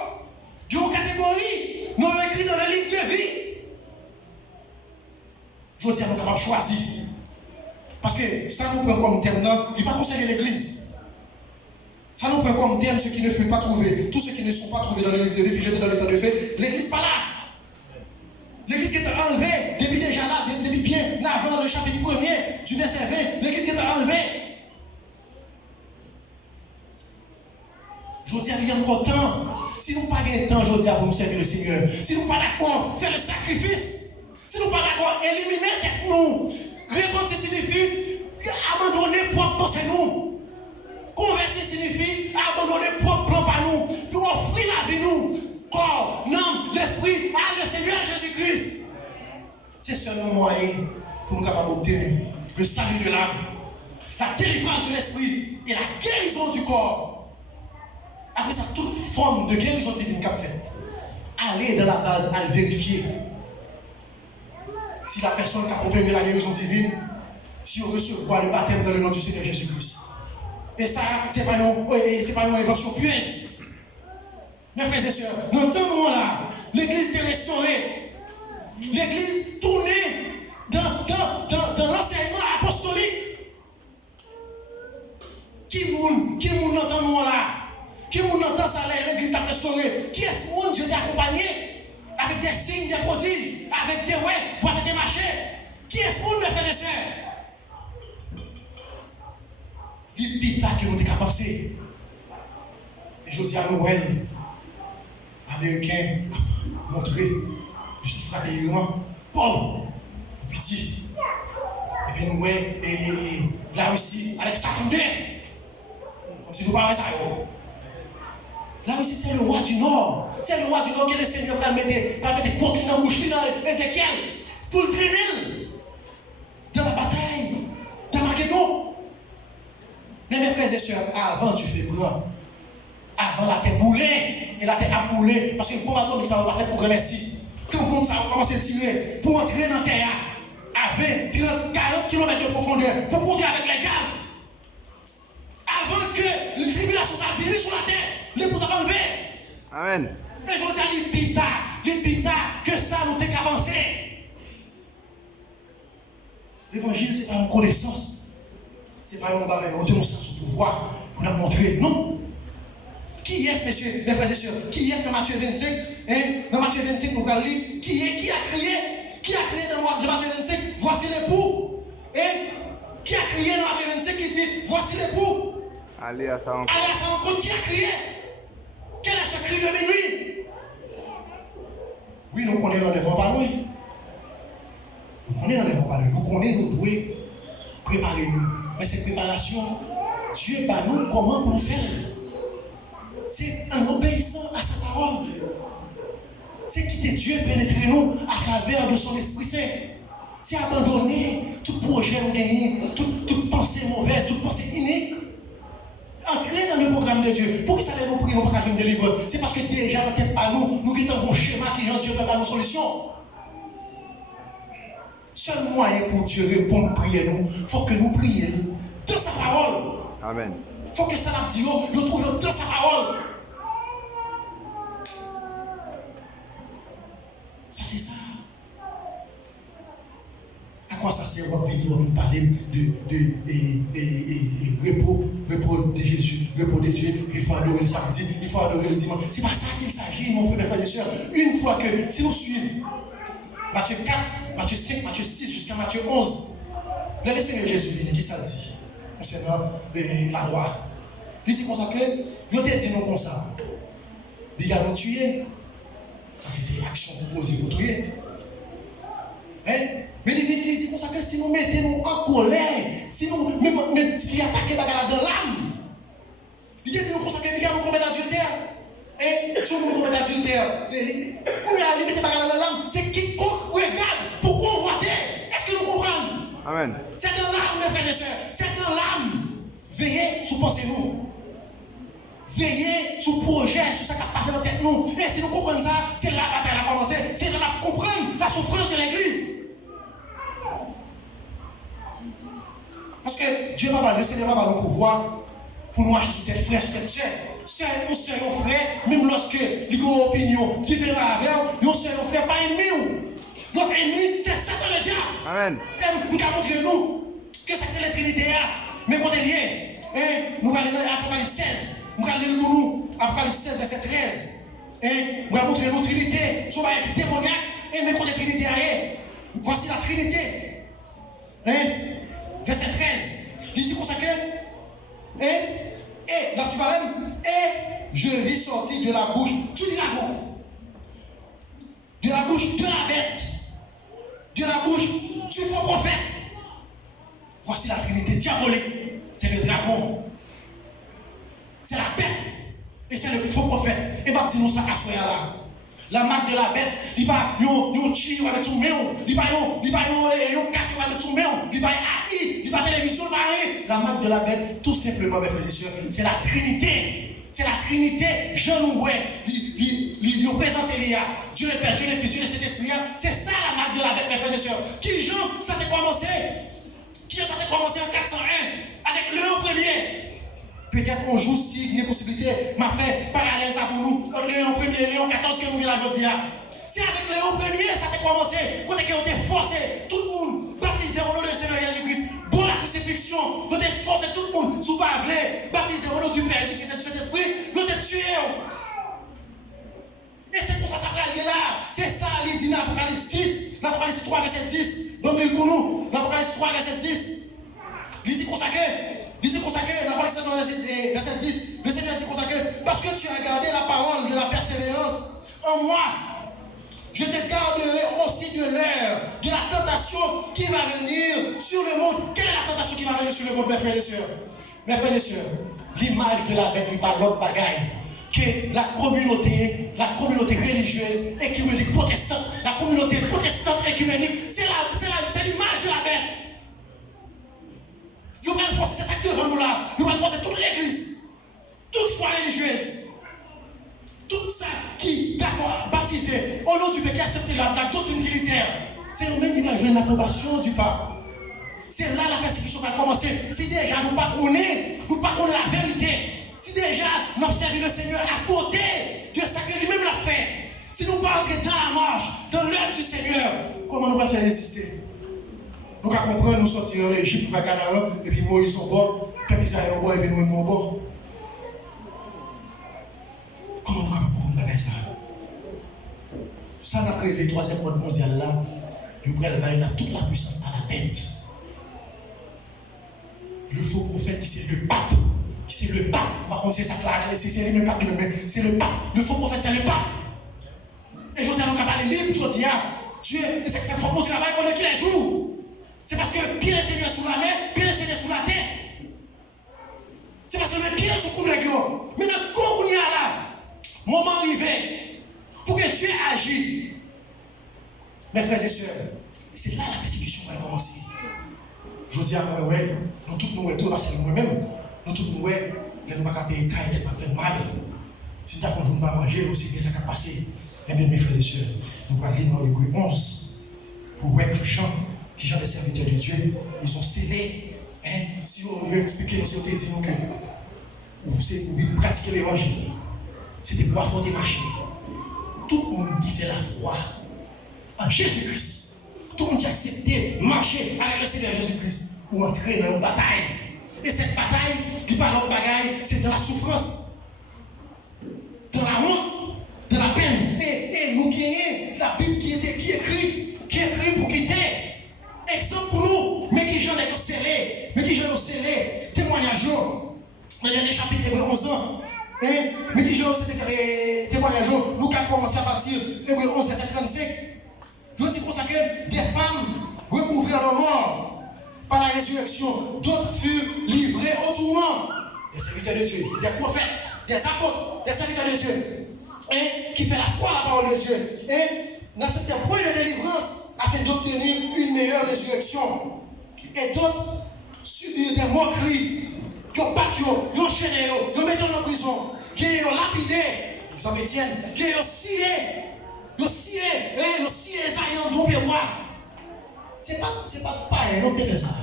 Il y a une catégorie, nous ont écrit dans le livre de vie. Je dis à nous capables de choisir. Parce que ça nous prend comme terme, il n'est pas conseillé l'église. Ça nous prend comme terme ceux qui ne furent pas trouvés. Tous ceux qui ne sont pas trouvés dans le livre de vie, jetés dans l'état de fait. L'église n'est pas là. L'église qui est enlevée, depuis déjà là, depuis bien avant le chapitre 1er du verset 20, l'église qui est enlevée. Je dis à bien encore temps. Si nous n'avons pas de temps, je dis à pour nous servir le Seigneur. Si nous n'avons pas d'accord, faire le sacrifice. Si nous n'avons pas d'accord, éliminer nous. Repentir signifie abandonner propre pensée nous. Convertir signifie abandonner propre plan par nous. Puis offrir la vie nous. Corps, l'âme, l'esprit à le Seigneur Jésus-Christ. C'est seulement moyen pour nous capables d'obtenir le salut de l'âme, la délivrance de l'esprit et la guérison du corps. Après ça, toute forme de guérison divine qu'a fait. Allez dans la base à le vérifier. Si la personne qui a opéré la guérison divine, si on recevra le baptême dans le nom du Seigneur Jésus-Christ. Et ça, ce n'est pas une invention pieuse. Mes frères et sœurs, dans ce moment-là, l'église est restaurée. L'église tournée dans l'enseignement apostolique. Qui moun dans ce moment-là? Qui moun entend ça, l'église est restaurée? Qui est-ce que Dieu t'a accompagné avec des signes, des prodiges, avec des pour avec des marchés? Qui est-ce que mes frères et sœurs? L'épita que nous avons pensé. Et je dis à Noël, Américain a montré le suffrage des Iran, pauvre, petit. Et puis nous, et la Russie, avec sa fondée, comme si nous parlions ça. La Russie, c'est le roi du Nord. C'est le roi du Nord que le Seigneur va mettre croquis dans la bouche, dans Ézéchiel, pour le traîner dans la bataille, dans Magédon. Mais mes frères et sœurs, avant tu fais blanc. Avant la terre boulée, et la terre a boulé, parce que le bombe atomique, ça ne va pas faire pour ici. Quand le bombe, ça va commencer à tirer, pour entrer dans la terre, à 20, 30, 40 km de profondeur, pour conduire avec les gaz. Avant que la tribulation soit venue sur la terre, les pouces ont enlevé. Amen. Et je dis à l'épita, que ça nous t'est avancé. L'évangile, ce n'est pas une connaissance, ce n'est pas une démonstration de pouvoir, pour nous montrer, non. Qui est-ce, messieurs, mes frères et sœurs? Qui est-ce dans Matthieu 25? Dans Matthieu 25, nous allons lire. Qui a crié dans Matthieu 25? Voici l'époux. Qui a crié dans Matthieu 25 qui dit voici l'époux? Allez à sa rencontre. Allez à sa rencontre. Qui a crié? Quel est ce cri de minuit? Oui, nous connaissons les vents par lui. Nous connaissons les vents par lui. Nous connaissons, nous devons préparer nous. Mais cette préparation, Dieu bat nous comment pour nous faire? C'est en obéissant à sa parole. C'est quitter Dieu, pénétrer nous à travers de son Esprit Saint. C'est abandonner tout projet nous gagner, toute pensée mauvaise, toute pensée inique. Entrer dans le programme de Dieu. Pour que ça nous prie, nous ne pouvons pas délivrer. C'est parce que déjà dans tête à nous, nous avons un schéma qui rend Dieu ne peut pas nous solution. Seul moyen pour Dieu répondre prier nous, il faut que nous prions dans sa parole. Amen. Il faut que ça nous dise, nous trouvions dans sa parole. Ça c'est ça. À quoi ça sert? On va venir parler de repos de Jésus, repos de Dieu. Il faut adorer le samedi, il faut adorer le dimanche. C'est pas ça qu'il s'agit, mon frère, mes frères et sœurs. Une fois que, si nous suivons Matthieu 4, Matthieu 5, Matthieu 6 jusqu'à Matthieu 11, le Seigneur Jésus, qui ça dit concernant la loi? Il dit comme ça que, il a dit non comme ça. Il a nous tué. Ça c'était action proposée pour tuer. Hein? Mais il dit comme ça que si nous mettons en colère, si nous même si il attaque les bagages dans l'âme, il dit comme ça que nous commettons adultère. Et si nous commettons adultère, pour y mettre les bagages dans l'âme, c'est quiconque regarde pour convoiter. Est-ce que nous comprenons? Amen. C'est dans l'âme, mes frères et sœurs. C'est dans l'âme. Veillez sur pensez-nous. Veillez sur le projet, sur ce qui a passé dans la tête nous. Et si nous comprenons ça, c'est là la bataille a commencé. C'est là la comprendre la souffrance de l'église. Parce que Dieu va pas, le Seigneur va pas nous pouvoir pour nous acheter sur tes frères, sur tes sœurs. Sœurs, on sœur, on frère, même lorsque ils ont une opinion différente avec eux, on sœur, on frère, pas ennemi. Notre ennemi, c'est Satan le diable. Amen. Et nous avons montré nous que c'est que la Trinité a, mais qu'on est lié. Nous allons dans Apocalypse 16. Nous allons lire pour nous, Apocalypse 16, verset 13. Nous allons montrer nos Trinité, sur la démoniaque, et mais qu'on est Trinité a. Voici la Trinité. Verset 13. Il dit comme ça que, et là tu vas même, et je vis sortir de la bouche du dragon, de la bouche de la bête, de la bouche du faux prophète. Voici la Trinité diabolique. C'est le dragon, c'est la bête, et c'est le faux prophète. Et bien, dis-nous ça à soi là. La marque de la bête, il va yon chi avec son méon, il va yon kat avec son méon, il va AI, il va télévision, il va rien. La marque de la bête, tout simplement, mes frères et sœurs, c'est la Trinité. C'est la Trinité. Jean nous voit, il présente Elia, Dieu le Père, Dieu le Fils, Dieu le Saint-Esprit. C'est ça la marque de la bête, mes frères et sœurs. Qui Jean, ça a commencé? Qui ça a commencé en 401 avec Léon Ier. Peut-être un jour, si il y a une possibilité, m'a fait parallèle ça pour nous. Entre Léon Ier et Léon XIV que nous l'avons dit. C'est avec Léon Ier ça a commencé. Quand on a été forcé, tout le monde baptisé au nom du Seigneur Jésus-Christ. Bon la crucifixion, on a forcé tout le monde sous Pavlé, baptisé au nom du Père, du Fils et du Saint-Esprit. On a tué. Et c'est pour ça que ça va aller là. C'est ça, il dit dans l'Apocalypse 10, l'Apocalypse 3, verset 10. Donc, pour nous, l'Apocalypse 3, verset 10. Il dit consacré, l'Apocalypse 3, verset 10. Le Seigneur dit consacré, parce que tu as gardé la parole de la persévérance en moi, je te garderai aussi de l'heure, de la tentation qui va venir sur le monde. Quelle est la tentation qui va venir sur le monde, mes frères et sœurs? Mes frères et sœurs, l'image de la bête qui parle l'autre bagaille. Que la communauté religieuse écuménique protestante, la communauté protestante écuménique, c'est l'image de la bête. Ils vont forcer, c'est ça qui devant nous là. Ils vont forcer toute l'église, toute foi religieuse, tout ça qui est baptisé au nom du Père qui a accepté la doctrine trinitaire. C'est eux-mêmes qui vont jouer l'approbation du pape. C'est là la persécution va commencer. Si déjà nous ne connaissons pas la vérité. Si déjà nous observons le Seigneur à côté de ce que lui-même l'a fait, si nous ne pas entrer dans la marche, dans l'œuvre du Seigneur, comment nous allons faire résister? Nous allons comprendre, nous sortir en Égypte, pour Canaan, et puis Moïse au bord, puis Israël au bord, et puis nous au bord. Comment nous allons faire ça? Ça, après le troisième monde mondial là, nous prenons toute la puissance à la tête. Le faux prophète qui c'est le pape. C'est le pape. Par contre, c'est ça clair, c'est lui-même qui a pris le main. C'est le pape. Le faux prophète, c'est le pape. Et je dis à nous parler libre, je dis à Dieu, et c'est que fait fort travail pendant qu'il est jour. C'est parce que pied le Seigneur sous la mer, pied le Seigneur sous la tête. C'est parce que le pied sous le cou. Mais dans le coup, là, moment arrivé, pour que Dieu agisse. Mes frères et sœurs, c'est là la persécution va commencer. Je dis à moi, ouais, nous tous nous, tout parce que moi-même, nous tous nous, ouais, nous ne pouvons pas payer caille, tête pas fait mal. Si nous ne pas manger, aussi bien ça qui a passé. Eh bien, mes frères et sœurs, nous allons lire dans Hébreux 11 pour voir que les gens qui sont des serviteurs de Dieu, ils ont scellé. Hein? Si on veut expliquer, nous sommes dit que vous pratiquez l'évangile, c'était pour affronter ma chair. Tout le monde qui fait la foi en Jésus-Christ, tout le monde qui a accepté marcher avec le Seigneur Jésus-Christ pour entrer dans une bataille. Et cette bataille, qui parle de bagaille, c'est dans la souffrance, dans la honte, dans la peine. Et nous gagnons la Bible qui écrit pour quitter. Exemple pour nous, mais qui j'en ai scellé, témoignage dans le dernier chapitre Hébreux 11 ans. Mais qui j'en ai témoignage, nous avons commencé à partir Hébreux 11 verset 35. Je dis pour ça que des femmes recouvrirent leur mort par la résurrection, d'autres furent livrés au tourment. Des serviteurs de Dieu, des prophètes, des apôtres, des serviteurs de Dieu, qui fait la foi à la parole de Dieu. Et dans cette épreuve de délivrance, afin d'obtenir une meilleure résurrection. Et d'autres subirent des moqueries, qui ont battu, qui ont enchaîné, qui ont mis en prison, qui ont lapidé, exemple Étienne, qui ont scié les aïeux dans le bois. C'est pas pareil, on peut faire ça.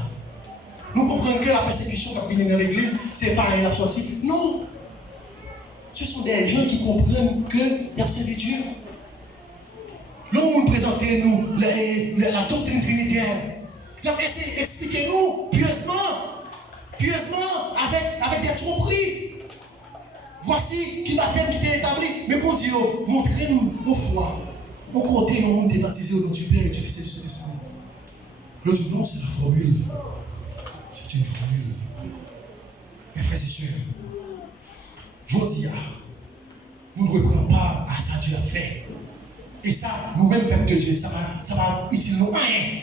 Nous comprenons que la persécution qui vient dans l'église, c'est pas rien sorti. Non. Ce sont des gens qui comprennent qu'il y a servi Dieu. Là où nous présentons la doctrine trinitaire, il a essayé d'expliquer nous pieusement, avec des tromperies. Voici qui baptême qui est établi. Mais pour dire, montrez-nous nos foi. Au côté, nous sommes baptisés au nom du Père et du Fils et du Saint-Esprit. Le dit non, c'est la formule. C'est une formule. Mes frères et sœurs, je dis, nous ne reprenons pas à ça Dieu a fait. Et ça, nous-mêmes, peuple de Dieu, ça va utile nous rien.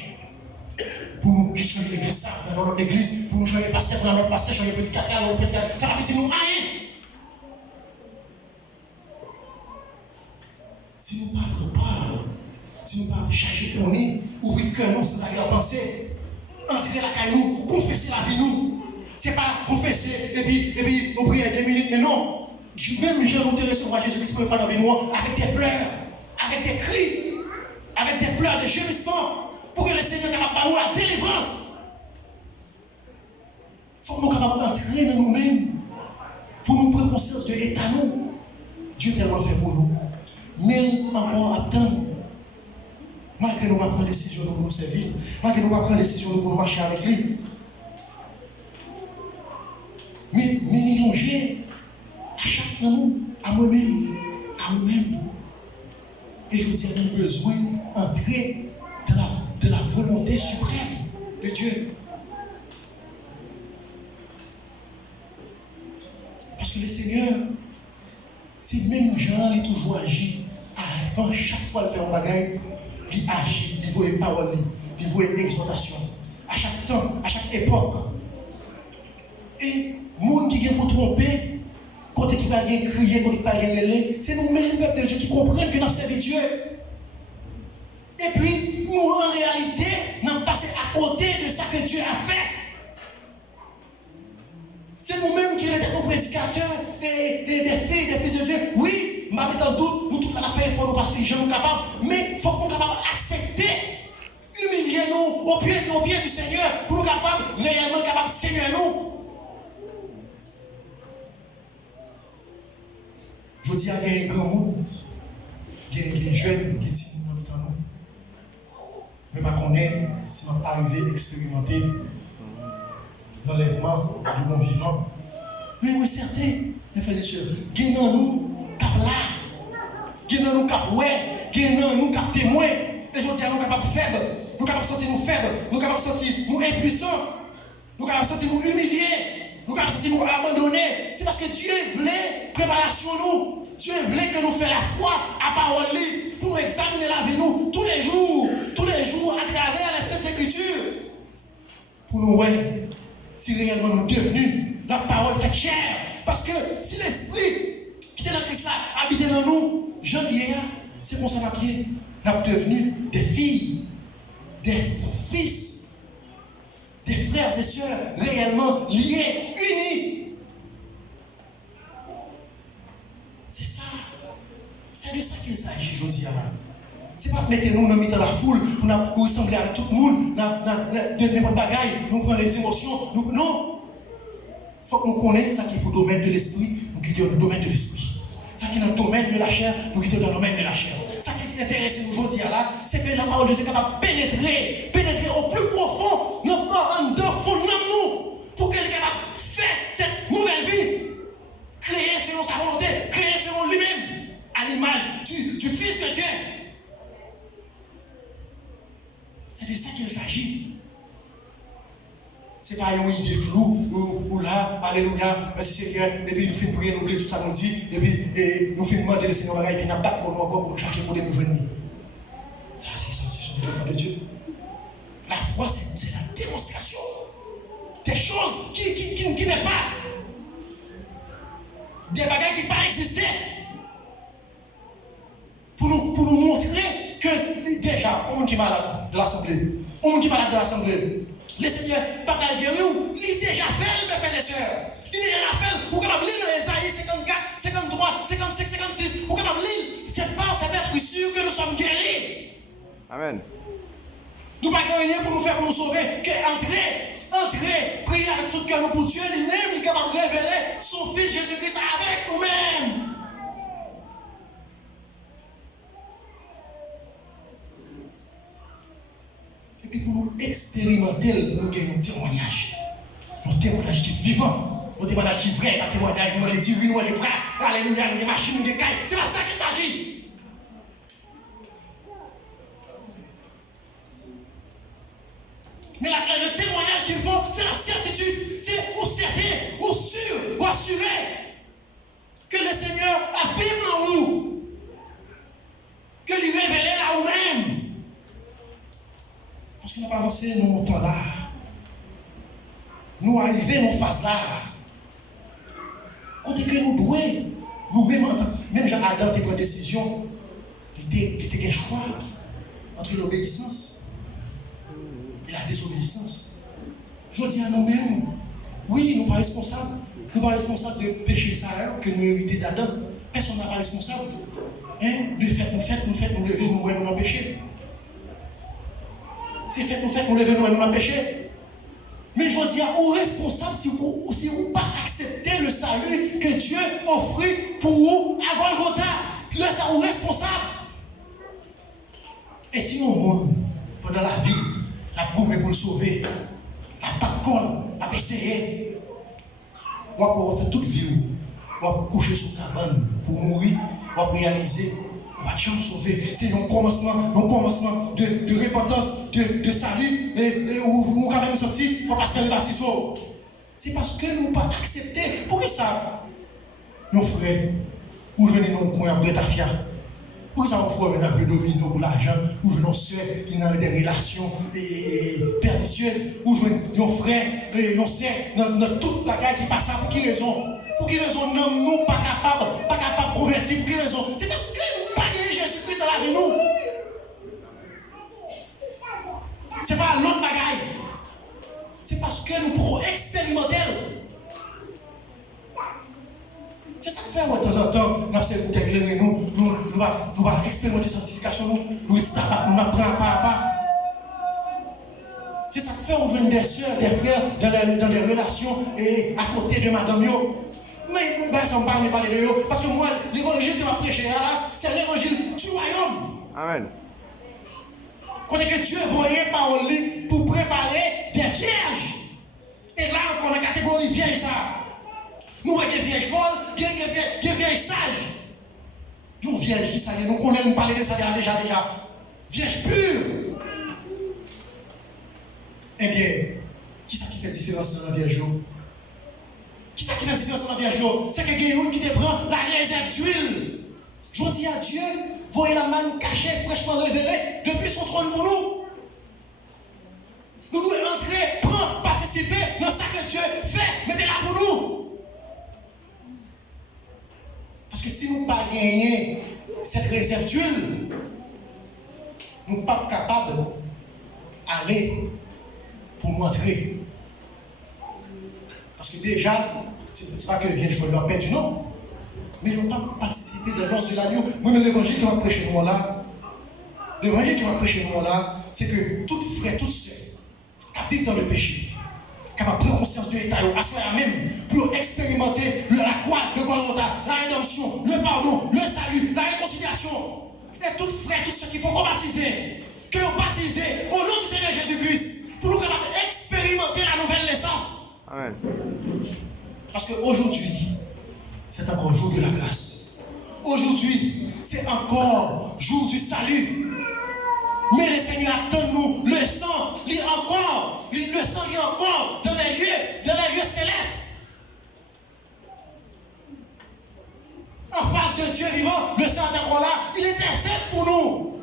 Pour nous changer l'église, dans notre église, pour nous changer le pasteur, pour notre pasteur, changer le prédicateur, notre prédicateur, ça va utile nous rien. Si nous ne parlons pas, si nous ne parlons pas changer pour nous, ouvrir le cœur, nous, sans arrière-pensée, entrer la caille, nous, confesser la vie, nous. Ce n'est pas confesser et puis on prie 2 minutes, mais non. Même j'ai monté recevoir Jésus-Christ pour le faire dans la vie, nous, avec des pleurs, avec des cris, avec des pleurs de gémissement, pour que le Seigneur soit capable de la délivrance. Il faut que nous soyons capables d'entrer dans nous-mêmes, pour nous prendre conscience de l'état nous. Dieu tellement fait pour nous. Mais encore attendre. Malgré nous ne pas prendre décision pour nous servir, malgré nous ne pas prendre décision pour nous marcher avec lui. Mais longer à chaque nous, à moi-même, à nous-mêmes. Et je vous dis, on a besoin d'entrer de la volonté suprême de Dieu. Parce que le Seigneur, c'est même Jean, il a toujours agi. Avant chaque fois qu'il fait un bagage, il agit, il voit les paroles, il voit les exhortations. À chaque temps, à chaque époque. Et les gens qui viennent pour tromper, quand ils ne viennent crier, quand ils ne viennent rêler, c'est nous-mêmes, peuple de Dieu, qui comprennent que nous avons servi Dieu. Et puis, nous, en réalité, nous avons passé à côté de ce que Dieu a fait. C'est nous-mêmes qui étions nos prédicateurs, des fils de Dieu. Oui, je m'avais en doute, nous tous à la fin, il faut nous parce que les gens sont capables, mais il faut que nous soyons capables d'accepter, humilier nous au pied du Seigneur, pour nous capables, réellement capables de Seigneur nous. Je dis à un grand monde, il y a des jeunes qui disent nous dans nous. Mais pas qu'on est, si on est arrivé à expérimenter l'enlèvement du monde vivant. Mais nous, certain, mes frères et sœurs, il y a nous cap là, il y a nous cap ouais, il y a nous cap témoin. Et je dis à nous capables faibles, nous capables de sentir nous faibles, nous capables de sentir nous impuissants, nous capables de sentir nous humiliés. Nous avons senti nous abandonner. C'est parce que Dieu voulait préparation nous. Dieu voulait que nous fassions la foi à parole pour examiner la vie nous tous les jours à travers les Saintes Écritures. Pour nous voir si réellement nous devenus la parole faite chair. Parce que si l'esprit qui était dans Christ là habitait dans nous, Jean hier, C'est pour ça qu'on est devenu des filles, des fils, des frères et sœurs réellement liés, unis. C'est ça. C'est de ça qu'il s'agit aujourd'hui. C'est pas mettre nous dans la foule pour ressembler à tout le monde, de n'importe bagaille, nous prendre les émotions. Non. Il faut que nous connaissions ça qui est pour le domaine de l'esprit, nous quittons le domaine de l'esprit. Ça qui est dans le domaine de la chair, nous quittons dans le domaine de la chair. Ça qui intéresse nous aujourd'hui là, c'est que la parole de Dieu est capable de pénétrer au plus profond, dans fond de nous, pour qu'elle est capable de faire cette nouvelle vie, créée selon sa volonté, créée selon lui-même, à l'image du Fils de Dieu. C'est de ça qu'il s'agit. C'est pas une idée floue, ou là, alléluia, merci Seigneur, et puis nous finissons prier, nous oublions tout ça nous dit, et puis nous finissons demander le Seigneur, et puis nous battons pour nous encore pour nous chercher pour nous joindre. Ça, c'est le enfant de Dieu. La foi, c'est la démonstration des choses qui n'est pas, des bagages qui n'ont pas existé, pour nous montrer que déjà, on qui va de l'assemblée, le Seigneur, pas qu'à guérir, il a déjà fait, mes frères et sœurs. Il a déjà fait, vous capable de lire dans Esaïe 54, 53, 55, 56, vous capable de lire. C'est par ça être sûr que nous sommes guéris. Amen. Nous n'avons pas rien pour nous faire, pour nous sauver, que entrer, prier avec tout cœur pour Dieu lui-même, il est capable de révéler son Fils Jésus-Christ avec nous-mêmes. Et puis pour nous expérimenter, nous avons un témoignage. Un témoignage qui est vivant. Un témoignage qui est vrai. Un témoignage nous les dit, nous les bras. Alléluia, nous les machines, nous les cailles. C'est pas ça qu'il s'agit. Mais le témoignage qu'il faut, c'est la certitude. C'est ou certain, ou sûr, ou assuré que le Seigneur a vécu dans nous. Que lui révélait là où même. Parce qu'on n'a pas avancé dans mon temps là. Nous arrivons dans phase là. Quand que nous devons, nous-mêmes, même Jean Adam qui prend une décision, il était un choix entre l'obéissance et la désobéissance. Je dis à nous-mêmes, oui, nous ne sommes pas responsables. Nous ne sommes pas responsables de péché ça que nous héritons d'Adam. Personne n'est pas responsable. Nous faites, nous lever, nous dans le péché. C'est fait, nous lever, nous dans le péché. Mais je dis à vous responsables si vous ne pas accepter le salut que Dieu offre pour vous à Golgotha. Le salut responsable. Et sinon, monde, pendant la vie, la gomme pour le sauver, la pas de colle, la essayer. On va faire toute vie, on va coucher sur la cabane pour mourir, on va réaliser. On va jamais sauver. C'est un commencement de repentance, de salut, et où quand même sorti, il faut pas se faire baptiser. C'est parce que nous n'avons pas accepté. Pourquoi ça? Nos frères, où venez nous pour un bretafia? Pourquoi ça, nos frères venez un peu domino pour l'argent? Où venez nos soeurs qui ont des relations pernicieuses? Où venez nos frères, nos soeurs, dans toute la guerre qui passe. Pour quelle raison? Pour quelle raison nous pas capables de convertir? Pour quelle raison? C'est parce que nous pas gagné Jésus-Christ dans la vie nous. C'est pas l'autre bagaille. C'est parce que nous pouvons expérimenter. C'est ça que fait de temps en temps, nous avons éclairé nous allons expérimenter la sanctification, nous apprendre pas à pas. C'est ça que fait aujourd'hui des soeurs, des frères dans les relations et à côté de madame yo. Mais ça ne parle pas de eux. Parce que moi, l'évangile que je prêche là, c'est l'évangile du royaume. Amen. Quand que Dieu voyait parole pour préparer des vierges. Et là, on a une catégorie vierge ça. Nous avons des vierges folles, des vierges sages. Nous vierges qui ça, nous connaissons parler de ça déjà. Vierge pure. Eh bien, qui ça qui fait différence dans la vierge? Qui ça qui fait différence dans la vierge? C'est que quelqu'un qui te prend la réserve d'huile. Je dis à Dieu, voyez la manne cachée, fraîchement révélée, depuis son trône pour nous. Nous devons entrer, prendre, participer dans ce que Dieu fait, mettez-la pour nous. Parce que si nous ne pas gagner cette réserve d'huile, nous ne sommes pas capables d'aller pour nous entrer. Parce que déjà, ce n'est pas que vient jouer leur perdu, non. Mais ils n'ont pas participé de l'annonce de l'agneau. Moi, l'évangile qui va prêcher nous là, l'évangile qui va prêcher nous là, c'est que tout frère, toute sœur, qui vivent dans le péché, qui va prendre conscience de l'état, à soi même, pour expérimenter la croix de Golgotha, la rédemption, le pardon, le salut, la réconciliation. Et tout frère, tous ceux qui vont baptiser, que vous baptisez au nom du Seigneur Jésus-Christ, pour nous capables d'expérimenter la nouvelle naissance. Amen. Parce qu'aujourd'hui, c'est encore jour de la grâce. Aujourd'hui, c'est encore jour du salut. Mais le Seigneur attend nous. Le sang, le sang est encore dans les lieux célestes. En face de Dieu vivant, le sang est encore là. Il intercède pour nous.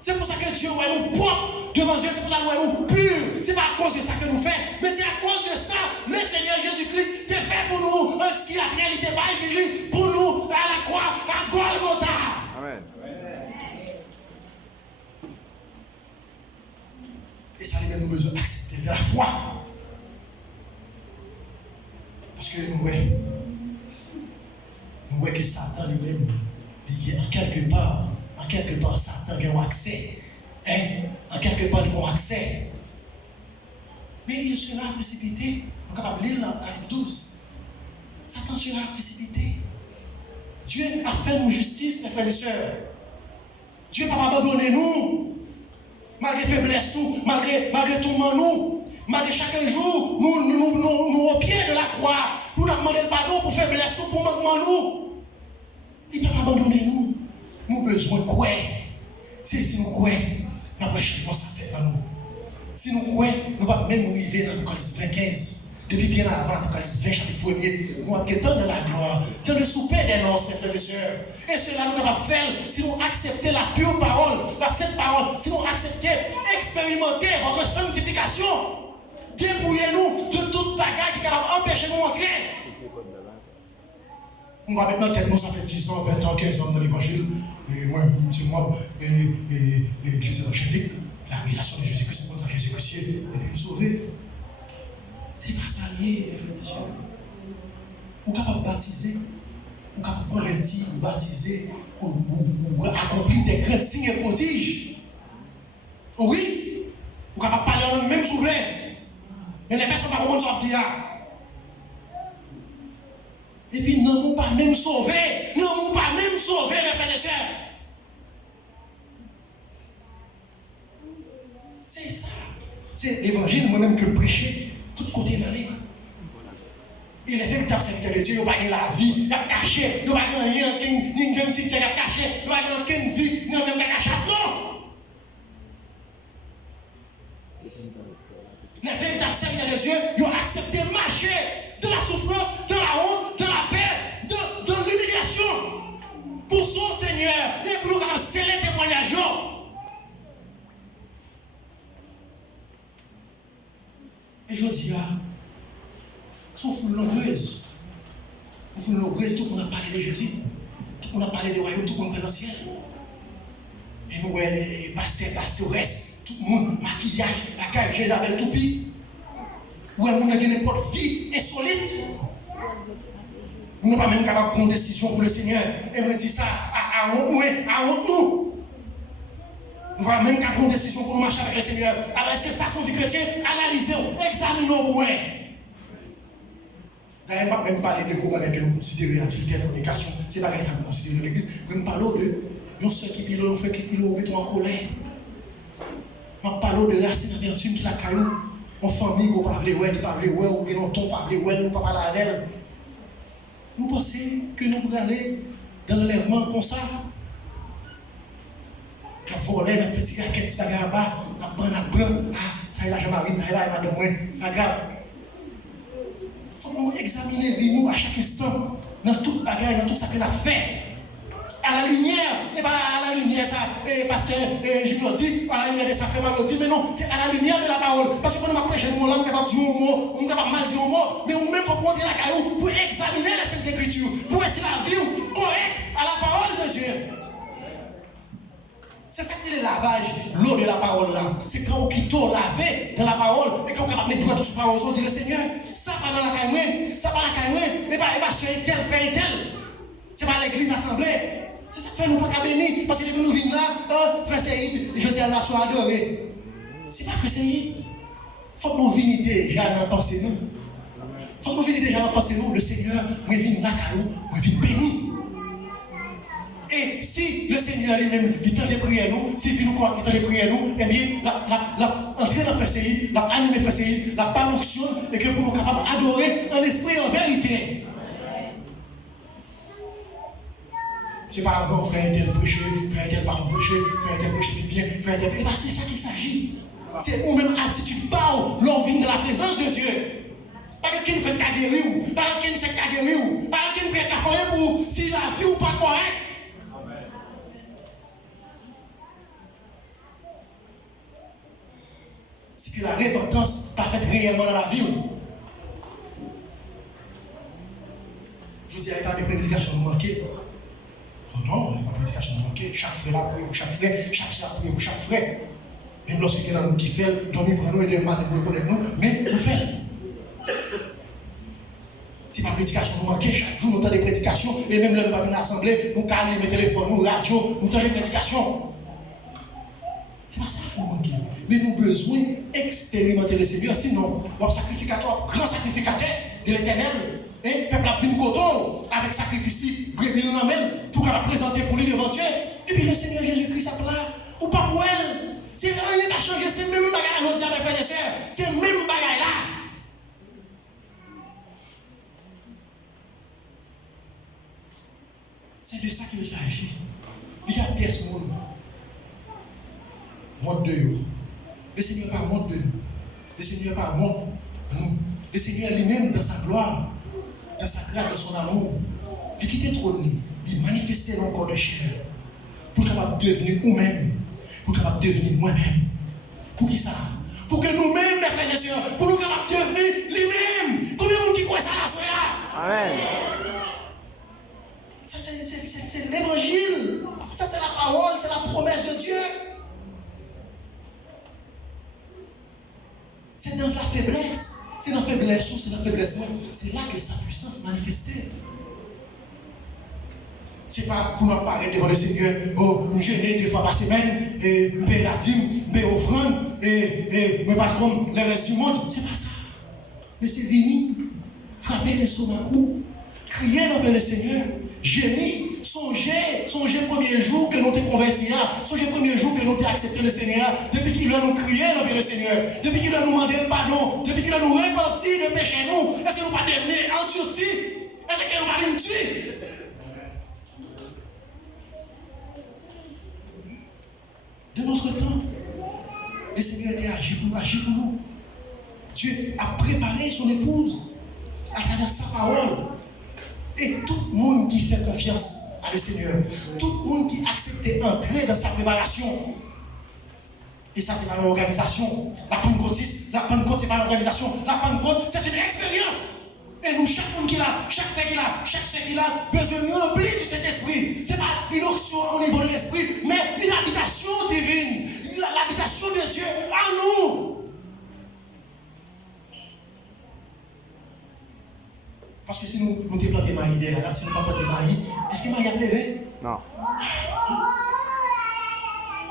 C'est pour ça que Dieu est nous propres devant Dieu. C'est pour ça que nous sommes purs. Ce n'est pas à cause de ça que nous faisons. Mais c'est à cause de ça. Le Seigneur Jésus-Christ t'a fait pour nous. Ce qu'il a fait, il n'était pas venu pour nous à la croix, à Golgotha. Amen. Et ça nous besoin d'accepter de la foi. Parce que nous voyons que Satan lui-même, en quelque part, Satan a accès. En quelque part, il a accès. Mais il sera précipité. On est capable de lire l'Apocalypse 12. Satan sera précipité. Dieu a fait nous justice, mes frères et sœurs. Dieu n'a pas abandonné nous. Malgré faiblesse, malgré tout nous, malgré chaque jour, nous au pied de la croix, pour nous demander le pardon, pour faiblesse, pour manquement nous. Il n'a pas abandonné nous. Nous avons besoin de quoi? Si nous croyons, nous avons changement ça fait dans nous. Si nous croyons, nous ne pouvons pas même arriver dans l'Apocalypse 25. Depuis bien avant l'Apocalypse 20, chapitre 1er, nous avons temps de la gloire, dans le souper des noces, mes frères et sœurs. Et cela nous avons fait si nous acceptons la pure parole, la sainte parole, si nous acceptons, expérimenter votre sanctification. Débrouillez-nous de toute bagarre qui est capable d'empêcher nous d'entrer. On va maintenant tellement, ça fait 10 ans, 20 ans, 15 ans dans l'évangile. Et moi, c'est moi, l'église évangélique, la relation de Jésus-Christ, c'est comme ça que Jésus-Christ est nous sauver. C'est pas ça lié, monsieur. Vous êtes capable de baptiser, vous êtes capable de convertir, ou baptiser, ou accomplir des grands signes et prodiges. Oui, vous êtes capable de parler en même souverain. Mais les personnes ne sont pas comment ça dire. Et puis, nous ne pas même sauver. Nous ne pas même sauver, mes frères et sœurs. C'est ça. C'est l'évangile moi-même que prêcher. Tout côté d'aller. Et les véritables serviteurs de Dieu, ils n'ont pas la vie, ils ont caché, ils n'ont pas rien, ils ont caché, ils n'ont pas aucune vie, ils n'ont même pas caché. Non! Les véritables serviteurs de Dieu, ils ont accepté de marcher de la souffrance, de la honte, de la paix, de l'humiliation pour son Seigneur et pour nous sceller les témoignages. Et je dis, sont fous nombreuses. Vous fous nombreuses, tout le monde a parlé de Jésus, tout le monde a parlé du royaume, tout le monde est dans le ciel. Et nous, les pasteuresses, tout le monde, maquillage, la caille, Jézabel, tout pis. Ou est-ce qu'on a n'importe vie insolite? Nous ne sommes pas même capables de prendre une décision pour le Seigneur. Et on dit ça à honte nous. Nous ne sommes même pas prendre une décision pour nous marcher avec le Seigneur. Alors est-ce que ça, sont des chrétiens? Analysez-vous, examinons pour eux. D'ailleurs, je ne vais même parler de quoi que nous considérons activité, fornication. C'est pas ça que nous considérons dans l'église. Je vais parler de nos soeurs qui pilent, nos frères qui pilent, mettons en colère. Je vais parler de racine d'amertume qui la caillou. En famille, qui ne parle pas, qui parle ouais, ou qui n'ont pas parlé ouais, ou pas parler avec elle. Nous pensons que nous pouvons aller dans l'enlèvement comme ça. Nous volons, nous petit raquette, petit bagarre en bas, nous prenons, ça y est, la Jean-Marie, ça y est, madame, pas grave. Il faut nous examiner vie nous à chaque instant, dans toute bagarre, dans tout ça que nous avons fait. À la lumière, et pas à la lumière, ça, pasteur Julien dit, à la lumière de sa femme, il dit, mais non, c'est à la lumière de la parole. Parce que quand on prêche, on est capable de dire un mot, on est capable de mal dire un mot, mais on même faut prendre la caillou pour examiner les Saintes Écritures, pour essayer la vie correcte à la parole. C'est ça qui est le lavage, l'eau de la parole là. C'est quand on quitte laver dans la parole et qu'on est capable de mettre tout sur la parole. On dit le Seigneur, ça pas dans la caille, ça pas la caille, mais pas faire tel, faire tel. C'est pas l'église assemblée. C'est ça qui fait nous pas qu'à bénir. Parce que nous venons là, frère Seïd, je dis à la soirée adorée. C'est pas frère Seïd. Il faut que nous venions déjà dans la pensée nous. Il faut que nous venions déjà dans la pensée nous. Le Seigneur, moi vient là, moi vient bénir. Et si le Seigneur lui-même, il tend les prières nous, s'il vient nous croire, il tend les prières nous, eh bien, l'entrée dans le FCI, l'animé FCI, la palonction, et que pour nous capables d'adorer en esprit et en vérité. C'est pas bon, frère tel prêcher, frère tel pas prêcher, frère tel prêcher bien, frère tel. Et bien, c'est ça qu'il s'agit. C'est nous-mêmes attitude, pas l'on vient de la présence de Dieu. Pas quelqu'un fait caguérir, pas quelqu'un fait caguérir, pas quelqu'un fait cafouiller pour si la vie ou pas correcte. C'est que la repentance pas faite réellement dans la vie. Je dis, il n'y a pas de prédication nous manquer. Oh non, il n'y a pas de prédication nous manquer. Chaque frère là prie pour chaque frère, chaque sœur prie pour chaque frère. Même lorsqu'il y a un qui fait, dormir pour nous et le matin pour connaître nous, mais nous faisons. C'est pas prédication nous manquer. Chaque jour, nous avons des prédications. Et même là, nous avons une assemblée, nous avons les téléphones, nous radio, nous avons des prédications. C'est pas ça qu'il nous manque. Mais nous avons besoin d'expérimenter le Seigneur. Sinon, notre sacrificateur, grand sacrificateur de l'Éternel, et le peuple a vu coton avec sacrifice, brebis dans la pour qu'elle présenter pour lui devant Dieu. Et puis le Seigneur Jésus-Christ a là, ou pas pour elle. C'est rien qui a changé, c'est le même bagage à nous dire, mes frères et sœurs. C'est le même bagage là. C'est de ça qu'il s'agit. Il y a des mondes. Monde de nous. Le Seigneur n'est pas un monde de nous. Le Seigneur n'est pas un monde de nous. Le Seigneur lui-même, dans sa gloire, dans sa grâce, dans son amour, il quittait trop de nous. Il manifestait dans le corps de chair pour capable de devenir nous-mêmes, pour capable de devenir moi-même. Pour qui ça? Pour que nous-mêmes, mes frères et sœurs, pour nous capables de devenir lui-même. Combien de monde qui croit ça là, soya? Amen. Ça, c'est l'évangile. Ça, c'est la parole, c'est la promesse de Dieu. C'est dans la faiblesse. C'est dans la faiblesse ou c'est dans la faiblesse moi. C'est là que sa puissance manifestée. C'est pas pour nous parler devant le Seigneur, oh, nous gêner 2 fois par semaine, et nous payer la dîme, nous payer offrande, et nous pas comme le reste du monde. C'est pas ça. Mais c'est venir, frapper l'estomac, crier dans le Seigneur, gémir, songer premier jour que nous t'es convertis, songer premier jour que nous t'es accepté le Seigneur, depuis qu'il a nous crié dans le Seigneur, depuis qu'il a nous demandé le pardon, depuis qu'il a nous repenti de péché nous. Est-ce que nous pas devenir endurcis? Est-ce que nous pas venir tuer? De notre temps, le Seigneur a agi pour nous. Dieu a préparé son épouse à travers sa parole. Et tout le monde qui fait confiance à le Seigneur, tout le monde qui accepte d'entrer dans sa préparation. Et ça, c'est pas l'organisation. La Pentecôte, c'est pas l'organisation. La Pentecôte, c'est une expérience. Et nous, chaque monde qui l'a, chaque fait qui l'a, chaque fait qui l'a, besoin de remplir de cet esprit. Ce n'est pas une option au niveau de l'esprit, mais une habitation divine. L'habitation de Dieu en nous. Parce que si nous avons planté Marie derrière, si nous n'avons pas planté Marie, est-ce que Marie a pleuré? Non.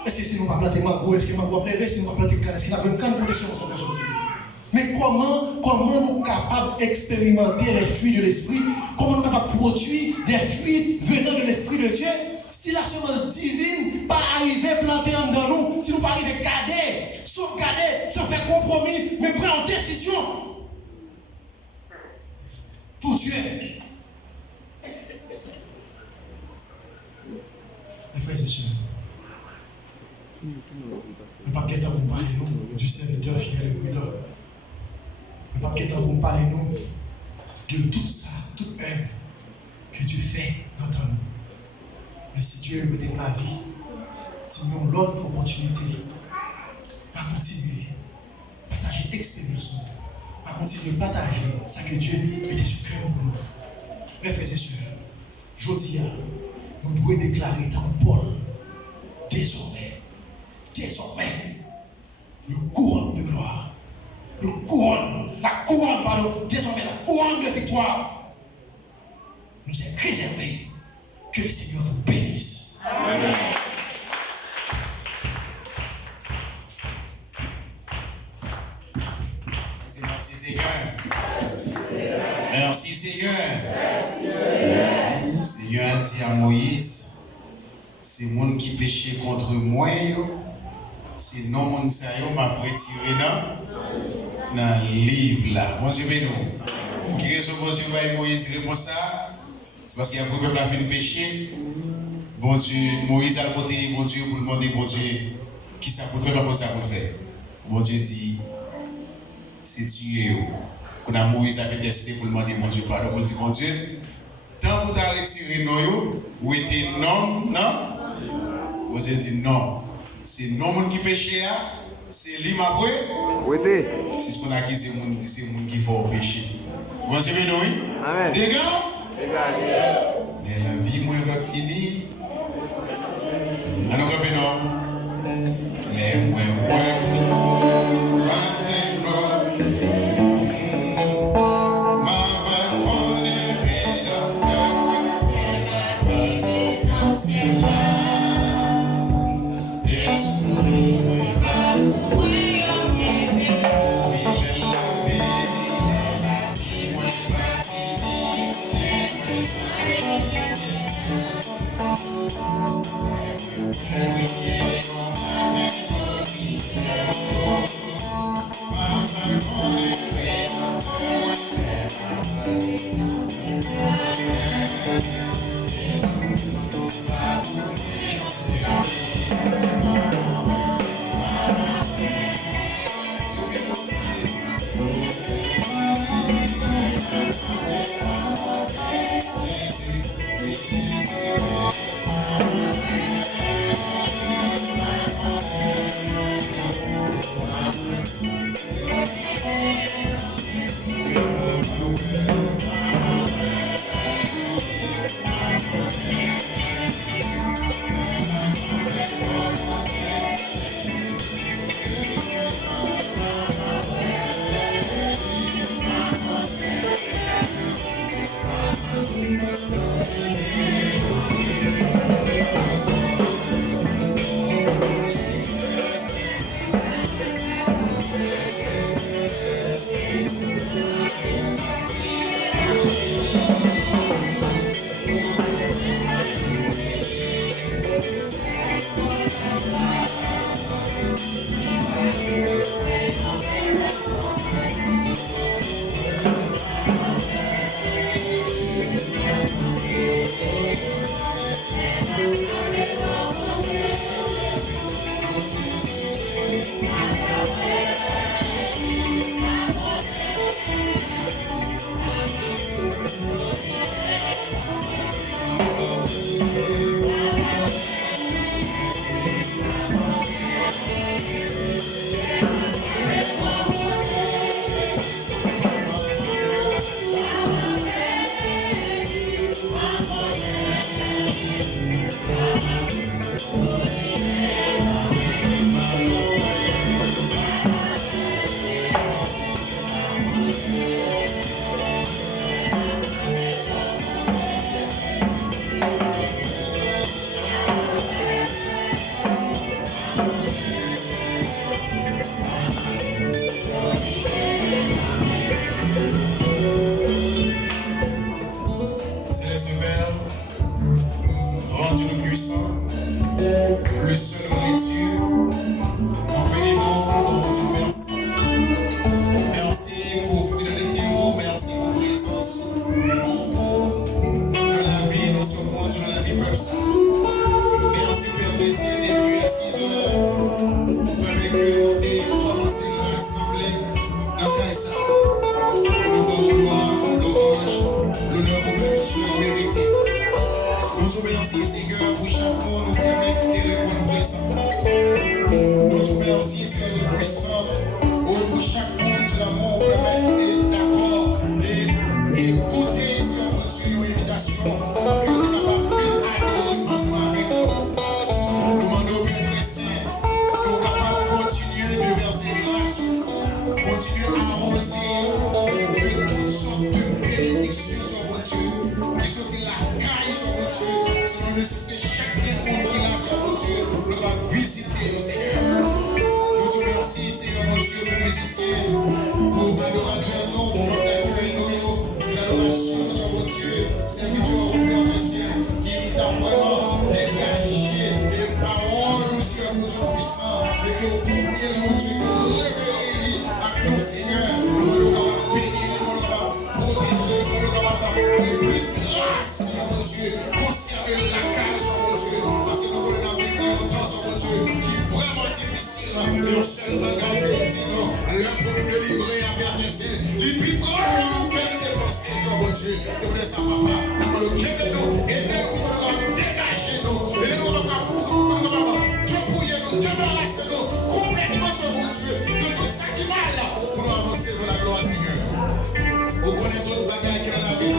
Est-ce que si nous n'avons pas planté Margot, est-ce que Margot a pleuré? Si nous n'avons pas planté Cannes, est-ce qu'il y avait une canne pour descendre ensemble aujourd'hui? Mais comment nous sommes capables d'expérimenter les fruits de l'esprit? Comment nous sommes capables de produire des fruits venant de l'esprit de Dieu? Si la semence divine pas arriver planter dans nous, si nous pas arriver garder, sauvegarder, sans faire compromis, mais prendre décision pour Dieu. Mes frères et sœurs, nous ne pouvons pas quitter pour parler nous du serviteur fidèle et prudent. Nous ne pouvons pas quitter pour parler nous de tout ça, toute œuvre que Dieu fait dans nous. Mais si Dieu veut donner la vie, si nous avons l'autre opportunité à continuer, partager l'expérience, à continuer à partager ce que Dieu mettait sur le cœur pour nous. Mes frères et sœurs, je dis, nous devons déclarer dans Paul, désormais, le couronne de gloire, la couronne, désormais la couronne de victoire nous est réservée. Que le Seigneur vous bénisse. Amen. Merci Seigneur. Merci Seigneur. Seigneur a dit à Moïse, c'est le monde qui péchait contre moi, c'est non monde ça m'a retiré dans le livre là. Bon Dieu nous. Qui est ce bon Dieu va Moïse répond ça? C'est parce qu'il y a un peuple qui a fait péché. Bon Dieu, Moïse a côté bon Dieu pour demander bon Dieu qui ça pour faire, pas comme ça pour faire. Bon Dieu dit, c'est tué. Qu'on a Moïse a intercédé pour demander mon Dieu pardon, pour dire mon Dieu, tant que tu as retiré nous, ou était non, non? Bon Dieu dit non. C'est non qui péché, c'est lui ma boue. C'est ce qu'on a dit, c'est le monde qui fait péché. Bon Dieu, oui? Amen. Dégâts? Mais la vie, moi, va finir. Alors, non? Mais moi, que musiciens, pour l'adorateur, non, pour l'accueil, l'adoration sur votre Dieu, serviteur au Père ancien, qui t'a vraiment dégagé des paroles, Monsieur, mon Dieu puissant, et que vous confiez, mon Dieu, que vous révélez à nous, Seigneur, nous allons capables bénir, nous allons capables protéger, nous allons capables de plus grâce, mon Dieu, conserver la case, mon Dieu, parce que nous connaissons la vie de longtemps, mon Dieu, qui est vraiment difficile, et on seul regarde et dit non, l'heure pour nous délivrer à Père Saint, les plus grands nous peuvent dépenser, mon Dieu, c'est pour ça, papa, nous allons nous, aidez-nous pour nous dégager, nous, aidez-nous pour nous débarrasser-nous complètement, mon Dieu, de tout ça qui va là, pour nous avancer dans la gloire, Seigneur. Vous connaissez toute bagaille qui est dans la vie,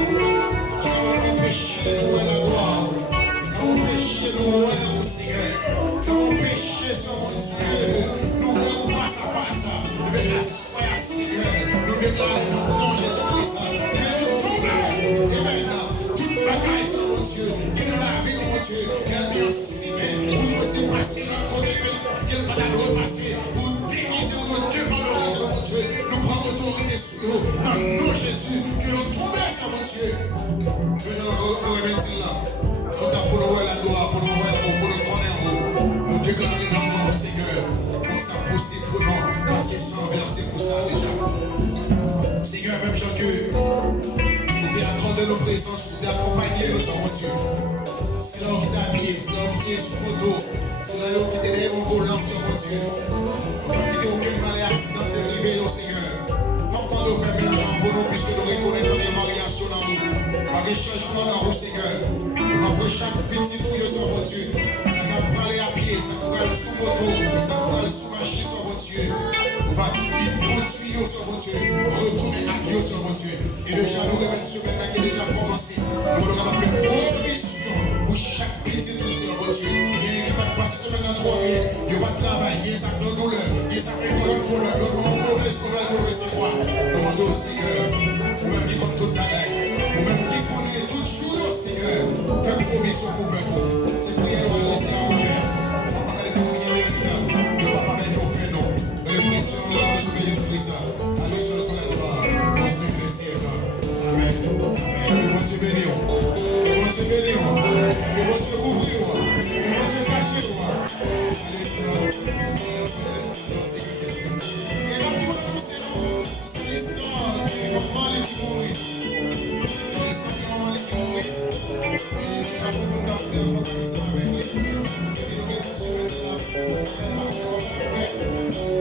qui va nous empêcher de voir la gloire, qui va nous empêcher de voir le Seigneur, qui va nous empêcher, mon Dieu, nous voyons face à face, mais la soirée, Seigneur, nous déclarons au nom de Jésus-Christ, et nous tombons, et maintenant, toute bagaille, mon Dieu, qui est dans la vie, mon Dieu, qui a mis en ciment, pour nous rester passer là, côté qu'elle va la repasser, pour déguiser, nous dévaloriser, mon Dieu, nous prendre autorité sur nous, dans le nom de Jésus, que nous tombons, mon Dieu, que nous remettons là, pour nous voir la gloire, pour nous voir, pour nous connaître, nous déclarer dans le nom, Seigneur, pour ça possible pour nous, parce qu'ils sont versés pour ça déjà. Seigneur, même Jean que vous t'es accordé nos présences, vous t'es accompagné, nous sommes Dieu. C'est là qui t'a habillé, c'est là qui t'es sous moto, c'est là qui t'es derrière mon volant, sur mon Dieu. On va quitter aucun mal et accident arrivé, Seigneur. Maintenant, nous faisons même gens pour nous, puisque nous reconnaissons des variations dans nous, par des changements dans nous, Seigneur. On va faire chaque petit fouille sur mon Dieu. Ça va aller à pied, ça va aller sous moto, ça va aller sous machine sur mon Dieu. On va continuer sur mon Dieu, retourner à Dieu sur mon Dieu. Et déjà, nous remettons ce semaine qui est déjà commencé. Nous allons faire provision pour chaque petit truc sur mon Dieu. Il y a une équipe qui passe semaine dans 3 mois, il va travailler, ça fait douleur, il ça fait douleur, mauvaise nouvelle pour recevoir. Nous demandons au Seigneur, vous-même qui compte toute bagaille, vous-même qui connaît tout jour, Seigneur, faites provision pour le peuple. C'est pour y aller au rester à mon Père. On va pas aller pour y aller à ne pas faire qu'on fait non. Dans les pressions de notre Esprit Jésus-Christ, à nous sur la gloire, au siècle des siècles. Amen. Amen. Que mon Dieu bénisse. Que mon Dieu bénisse. Que mon Dieu couvre. Que mon Dieu cache. Et dans tout le monde, c'est l'histoire qui est maman qui mourit. C'est l'histoire qui est maman qui mourit. Et nous avons beaucoup de temps pour faire ça avec lui. Et nous avons